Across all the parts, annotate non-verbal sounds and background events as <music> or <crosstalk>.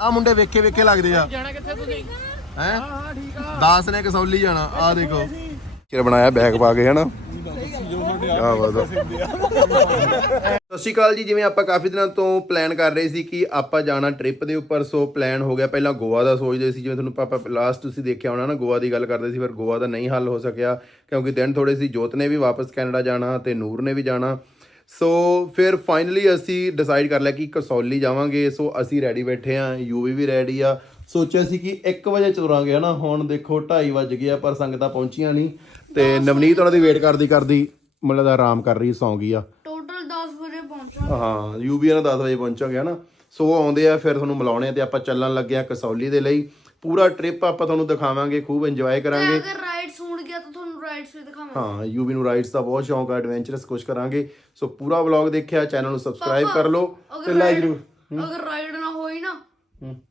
ਆ ਮੁੰਡੇ ਵੇਖੇ ਵੇਖੇ ਲੱਗਦੇ ਆ। ਜਾਣਾ ਕਿੱਥੇ ਤੁਸੀਂ? ਹੈ? ਹਾਂ ਠੀਕ ਆ। ਦਾਸ ਨੇ ਕਸੌਲੀ ਜਾਣਾ ਆ ਦੇਖੋ। ਚਿਰ ਬਣਾਇਆ ਬੈਗ ਪਾ ਕੇ ਹਨਾ? ਆ ਬਾਤ ਸਤਿ ਸ਼੍ਰੀ ਅਕਾਲ ਜੀ ਜਿਵੇਂ ਆਪਾਂ ਕਾਫੀ ਦਿਨਾਂ ਤੋਂ ਪਲਾਨ ਕਰ ਰਹੇ ਸੀ ਕਿ ਆਪਾਂ ਜਾਣਾ ਟ੍ਰਿਪ ਦੇ ਉੱਪਰ ਸੋ ਪਲਾਨ ਹੋ ਗਿਆ। ਪਹਿਲਾਂ ਗੋਆ ਦਾ ਸੋਚਦੇ ਸੀ ਜਿਵੇਂ ਤੁਹਾਨੂੰ ਪਾਪਾ ਲਾਸਟ ਤੁਸੀਂ ਦੇਖਿਆ ਹੋਣਾ ਨਾ ਗੋਆ ਦੀ ਗੱਲ ਕਰਦੇ ਸੀ ਪਰ ਗੋਆ ਦਾ ਨਹੀਂ ਹੱਲ ਹੋ ਸਕਿਆ ਕਿਉਂਕਿ ਦਿਨ ਥੋੜੇ ਸੀ। ਜੋਤ ਨੇ ਵੀ ਵਾਪਸ ਕੈਨੇਡਾ ਜਾਣਾ ਤੇ ਨੂਰ ਨੇ ਵੀ ਜਾਣਾ। ਸੋ ਫਿਰ ਫਾਈਨਲੀ ਅਸੀਂ ਡਿਸਾਈਡ ਕਰ ਲਿਆ ਕਿ ਕਸੌਲੀ ਜਾਵਾਂਗੇ ਸੋ ਅਸੀਂ ਰੈਡੀ ਬੈਠੇ ਆ ਯੂਵੀ ਵੀ ਰੈਡੀ ਆ। ਸੋਚਿਆ ਸੀ ਕਿ 1 ਵਜੇ ਤੁਰਾਂਗੇ ਹਨਾ? ਹੁਣ ਦੇਖੋ 2:30 ਵੱਜ ਗਏ ਆ ਪਰ ਸੰਗਤਾਂ ਪਹੁੰਚੀਆਂ ਨਹੀਂ। ਤੇ ਨਵਨੀਤ ਉਹਨਾਂ ਦੀ ਵੇਟ ਕਰਦੀ ਕਰਦੀ ਮਤਲਬ ਦਾ ਆਰਾਮ ਕਰ ਰਹੀ ਸੌਂ ਗਈ ਆ। ਟੋਟਲ 10 ਵਜੇ ਪਹੁੰਚਾ ਹਾਂ ਯੂਬੀ ਨਾਲ 10 ਵਜੇ ਪਹੁੰਚਾਂਗੇ ਹਨਾ? ਸੋ ਆਉਂਦੇ ਆ ਫਿਰ ਤੁਹਾਨੂੰ ਮਿਲਾਉਣੇ ਤੇ ਆਪਾਂ ਚੱਲਣ ਲੱਗੇ ਆ ਕਸੌਲੀ ਦੇ ਲਈ। ਪੂਰਾ ਟ੍ਰਿਪ ਆਪਾਂ ਤੁਹਾਨੂੰ ਦਿਖਾਵਾਂਗੇ ਖੂਬ ਇੰਜੋਏ ਕਰਾਂਗੇ ਅਗਰ ਰਾਈਡਸ ਹੋਣ ਗਿਆ ਤਾਂ ਤੁਹਾਨੂੰ ਰਾਈਡਸ ਵੀ ਦਿਖਾਵਾਂਗੇ ਹਾਂ ਯੂਬੀ ਨੂੰ ਰਾਈਡਸ ਦਾ ਬਹੁਤ ਸ਼ੌਂਕ ਆ ਐਡਵੈਂਚਰਸ ਕੁਝ ਕਰਾਂਗੇ। ਸੋ ਪੂਰਾ ਵਲੌਗ ਦੇਖਿਆ ਚੈਨਲ ਨੂੰ ਸਬਸਕ੍ਰਾਈਬ ਕਰ ਲਓ ਤੇ ਲਾਈਕ ਜਰੂਰ ਅਗਰ ਰਾਈਡ ਨਾ ਹੋਈ ਨਾ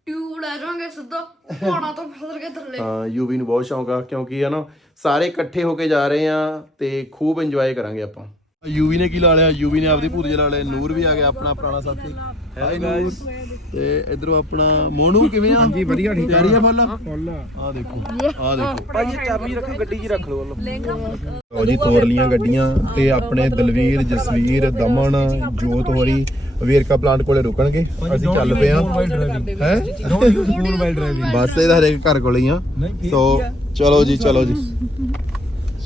ਟਿਊਬ ਲੈ ਜਾਵਾਂਗੇ ਸਿੱਧਾ ਪਹਾੜਾਂ ਤੋਂ ਫਿਸਲ ਕੇ ਥੱਲੇ। ਹਾਂ ਯੂਵੀ ਨੂੰ ਬਹੁਤ ਸ਼ੌਂਕ ਆ ਕਿਉਂਕਿ ਹਨਾ ਸਾਰੇ ਇਕੱਠੇ ਹੋ ਕੇ ਜਾ ਰਹੇ ਆ ਤੇ ਖੂਬ ਇੰਜੋਏ ਕਰਾਂਗੇ ਆਪਾਂ। ਯੂਵੀ ਨੇ ਕੀ ਲਾ ਲਿਆ? ਯੂਵੀ ਨੇ ਆਪਦੀ ਭੂਤ ਲਾ ਲਿਆ। ਨੂਰ ਵੀ ਆ ਗਿਆ ਆਪਣਾ ਪੁਰਾਣਾ ਸਾਥੀ। ਹੈ ਗਾਇਸ ਤੇ ਇਧਰੋਂ ਆਪਣਾ ਮੋਨੂ ਕਿਵੇਂ ਆ? ਹਾਂਜੀ ਵਧੀਆ ਠੀਕ ਆ। ਆ ਫੁੱਲ? ਫੁੱਲ ਆ। ਦੇਖੋ ਆ ਦੇਖੋ। ਭਾਈ ਚਾਬੀ ਰੱਖੋ ਗੱਡੀ 'ਚ ਰੱਖ ਲਓ ਲਓ ਜੀ ਤੋੜ ਲੀਆਂ ਗੱਡੀਆਂ ਤੇ ਆਪਣੇ ਦਲਵੀਰ ਜਸਵੀਰ ਦਮਨ ਜੋਤ ਹੋਰੀ ਵੇਰਕਾ ਪਲਾਂਟ ਕੋਲੇ ਰੁਕਣਗੇ। ਅਸੀਂ ਚੱਲ ਪਏ ਆ। ਹੈ? ਬਸ ਇਹ ਤਾਂ ਹਰੇਕ ਘਰ ਕੋਲੇ ਹੀ ਆ। ਸੋ ਚਲੋ ਜੀ ਚਲੋ ਜੀ।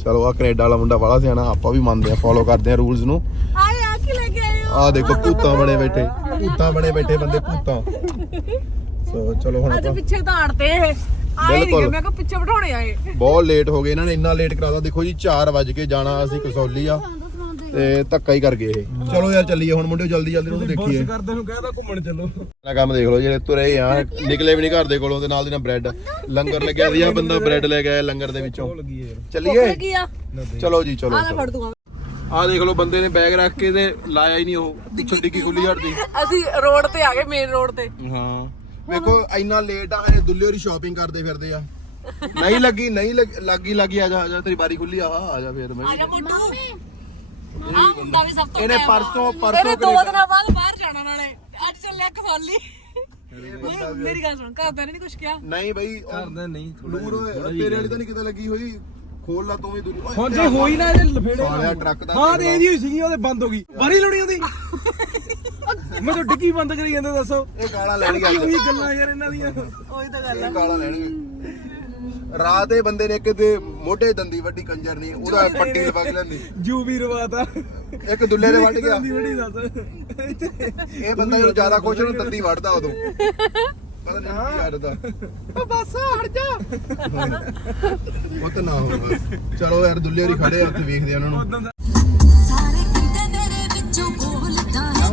ਚਲੋ ਆ ਕੈਨੇਡਾ ਵਾਲਾ ਮੁੰਡਾ ਵਾਲਾ ਸਿਆਣਾ ਆਪਾਂ ਵੀ ਮੰਨਦੇ ਆ ਫੋਲੋ ਕਰਦੇ ਆ ਰੂਲਸ ਨੂੰ। ਆਏ ਆ ਕੀ ਲੈ ਕੇ ਆਏ ਆ ਦੇਖੋ ਭੂਤਾਂ ਬਣੇ ਬੈਠੇ। ਭੂਤਾਂ ਬਣੇ ਬੈਠੇ ਬੰਦੇ ਭੂਤਾਂ। ਸੋ ਚਲੋ ਹੁਣ ਆਪਾਂ ਪਿੱਛੇ ਤਾਂ ਆੜਤੇ ਇਹ। ਆਏ ਨਹੀਂ। ਮੈਂ ਕਿਹਾ ਪਿੱਛੇ ਬਿਠਾਉਣੇ ਆਏ ਬਹੁਤ ਲੇਟ ਹੋ ਗਏ ਇਹਨਾਂ ਨੇ ਇੰਨਾ ਲੇਟ ਕਰਾਦਾ ਦੇਖੋ ਜੀ 4 ਵਜ ਕੇ ਜਾਣਾ ਅਸੀਂ ਕਸੌਲੀ ਆ ਤੇ ਧੱਕਾ ਹੀ ਕਰ ਗਏ ਇਹ। ਚਲੋ ਯਾਰ ਚੱਲੀਏ ਹੁਣ ਮੁੰਡਿਓ ਜਲਦੀ ਜਲਦੀ ਉਹਨੂੰ ਦੇਖੀਏ। ਕਰਦੇ ਨੂੰ ਕਹਿੰਦਾ ਘੁੰਮਣ ਚੱਲੋ। ਨਾ ਕੰਮ ਦੇਖ ਲਓ ਜਿਹੜੇ ਤੁਰੇ ਆ ਨਿਕਲੇ ਵੀ ਨਹੀਂ ਘਰ ਦੇ ਕੋਲੋਂ ਤੇ ਨਾਲ ਦੀ ਨਾਲ ਬ੍ਰੈਡ ਲੰਗਰ ਲੱਗਿਆ ਸੀ ਆ ਬੰਦਾ ਬ੍ਰੈਡ ਲੈ ਗਿਆ ਲੰਗਰ ਦੇ ਵਿੱਚੋਂ। ਚੱਲੀਏ। ਕੀ ਚਲੋ ਜੀ ਚਲੋ ਫੜ ਦੂੰਗਾ ਆ ਦੇਖ ਲਓ ਬੰਦੇ ਨੇ ਬੈਗ ਰੱਖ ਕੇ ਤੇ ਲਾਇਆ ਹੀ ਨਹੀਂ ਉਹ ਪਿੱਛੋਂ ਡਿੱਗੀ ਖੁੱਲੀ ਹਟਦੀ ਅਸੀਂ ਰੋਡ ਤੇ ਆ ਗਏ ਮੇਨ ਰੋਡ ਤੇ। ਹਾਂ। ਵੇਖੋ ਇੰਨਾ ਲੇਟ ਆ ਇਹ ਦੁੱਲੇ ਹੋਰੀ ਸ਼ਾਪਿੰਗ ਕਰਦੇ ਫਿਰਦੇ ਆ। ਨਹੀਂ ਲੱਗੀ ਨਹੀਂ ਲੱਗ- ਲੱਗੀ ਆ ਜਾ ਆ ਜਾ ਤੇਰੀ ਬਾਰੀ ਖੁੱਲੀ ਆ ਆ ਜਾ ਫੇਰ ਮੈਂ। ਆਜਾ ਮੋਟੂ। ਆ ਮੁੰਡਾ ਵੀ ਸਭ ਤੋਂ ਇਹਨੇ ਆ। ਪਰਸੋਂ- ਪਰਸੋਂ ਦੋ ਦਿਨਾਂ ਬਾਅਦ ਬਾਹਰ ਜਾਣਾ ਨਾਲੇ। ਅੱਜ ਚੱਲਿਆ ਕਫਾਲੀ ਮੇਰੀ ਗੱਲ ਸੁਣ ਘਰ ਦਾ ਨਹੀਂ ਕੁਝ ਕਿਹਾ? ਨਹੀਂ ਬਈ ਕਰਦਾ ਨਹੀਂ ਨੂਰ ਓਏ, ਤੇਰੇ ਵਾਲੀ ਤਾਂ ਨਹੀਂ ਕਿਤੇ ਲੱਗੀ ਹੋਈ। ਖੋਲ ਲਾ ਤੂੰ ਵੀ ਦੂਰੀ ਓਏ, ਹੁਣ ਜੇ ਹੋਈ ਨਾ ਇਹਦੇ ਲਫੇੜੇ ਸਾਲਿਆ ਟਰੱਕ ਦਾ ਹਾਂ ਤੇ ਇਹਦੀ ਹੋਈ ਸੀਗੀ ਉਹਦੇ ਬੰਦ ਹੋ ਗਈ। ਬਾਰੀ ਲਾਉਣੀ ਉਹਦੀ। ਮੈਂ ਤਾਂ ਡਿੱਗੀ ਬੰਦ ਕਰੀ ਜਾਂਦੇ ਦੱਸੋ। ਇਹ ਗਾਲਾਂ ਲੈਣ ਗਿਆ ਉਹੀ ਗੱਲਾਂ ਯਾਰ ਇਹਨਾਂ ਦੀਆਂ? ਉਹੀ ਤਾਂ ਗੱਲ ਇਹ ਗਾਲਾਂ ਲੈਣਗੇ। ਰਾਤ ਦੇ ਬੰਦੇ ਨੇ ਕਿਤੇ ਮੋਢੇ ਦੰਦੀ ਵੱਡੀ ਕੰਜਰ ਨਹੀਂ ਉਹਦਾ ਪੱਟੀ ਲਵਾ ਕੇ ਲੈਂਦੀ ਜੂ ਵੀ ਰਵਾਤਾ। ਇੱਕ ਦੁੱਲੇ ਦੇ ਵੱਢ ਗਿਆ। ਇਹ ਬੰਦਾ ਜਦੋਂ ਜ਼ਿਆਦਾ ਖੁਸ਼ ਨੂੰ ਦੰਦੀ ਵੱਢਦਾ ਉਦੋਂ। ਪਤਾ ਨਹੀਂ ਕੀ ਕਰਦਾ ਬਸ ਹਟ ਜਾ। ਉਹ ਤਾਂ ਨਾ ਹੋ ਬਸ। ਚਲੋ ਯਾਰ ਦੁੱਲੇ ਹੋਰੀ ਖੜੇ ਆ ਉੱਥੇ ਵੇਖਦੇ ਆ ਉਹਨਾਂ ਨੂੰ। ਸਾਰੇ ਕਿਤੇ ਮੇਰੇ ਵਿੱਚੋਂ ਬੋਲਦਾ ਹੈ।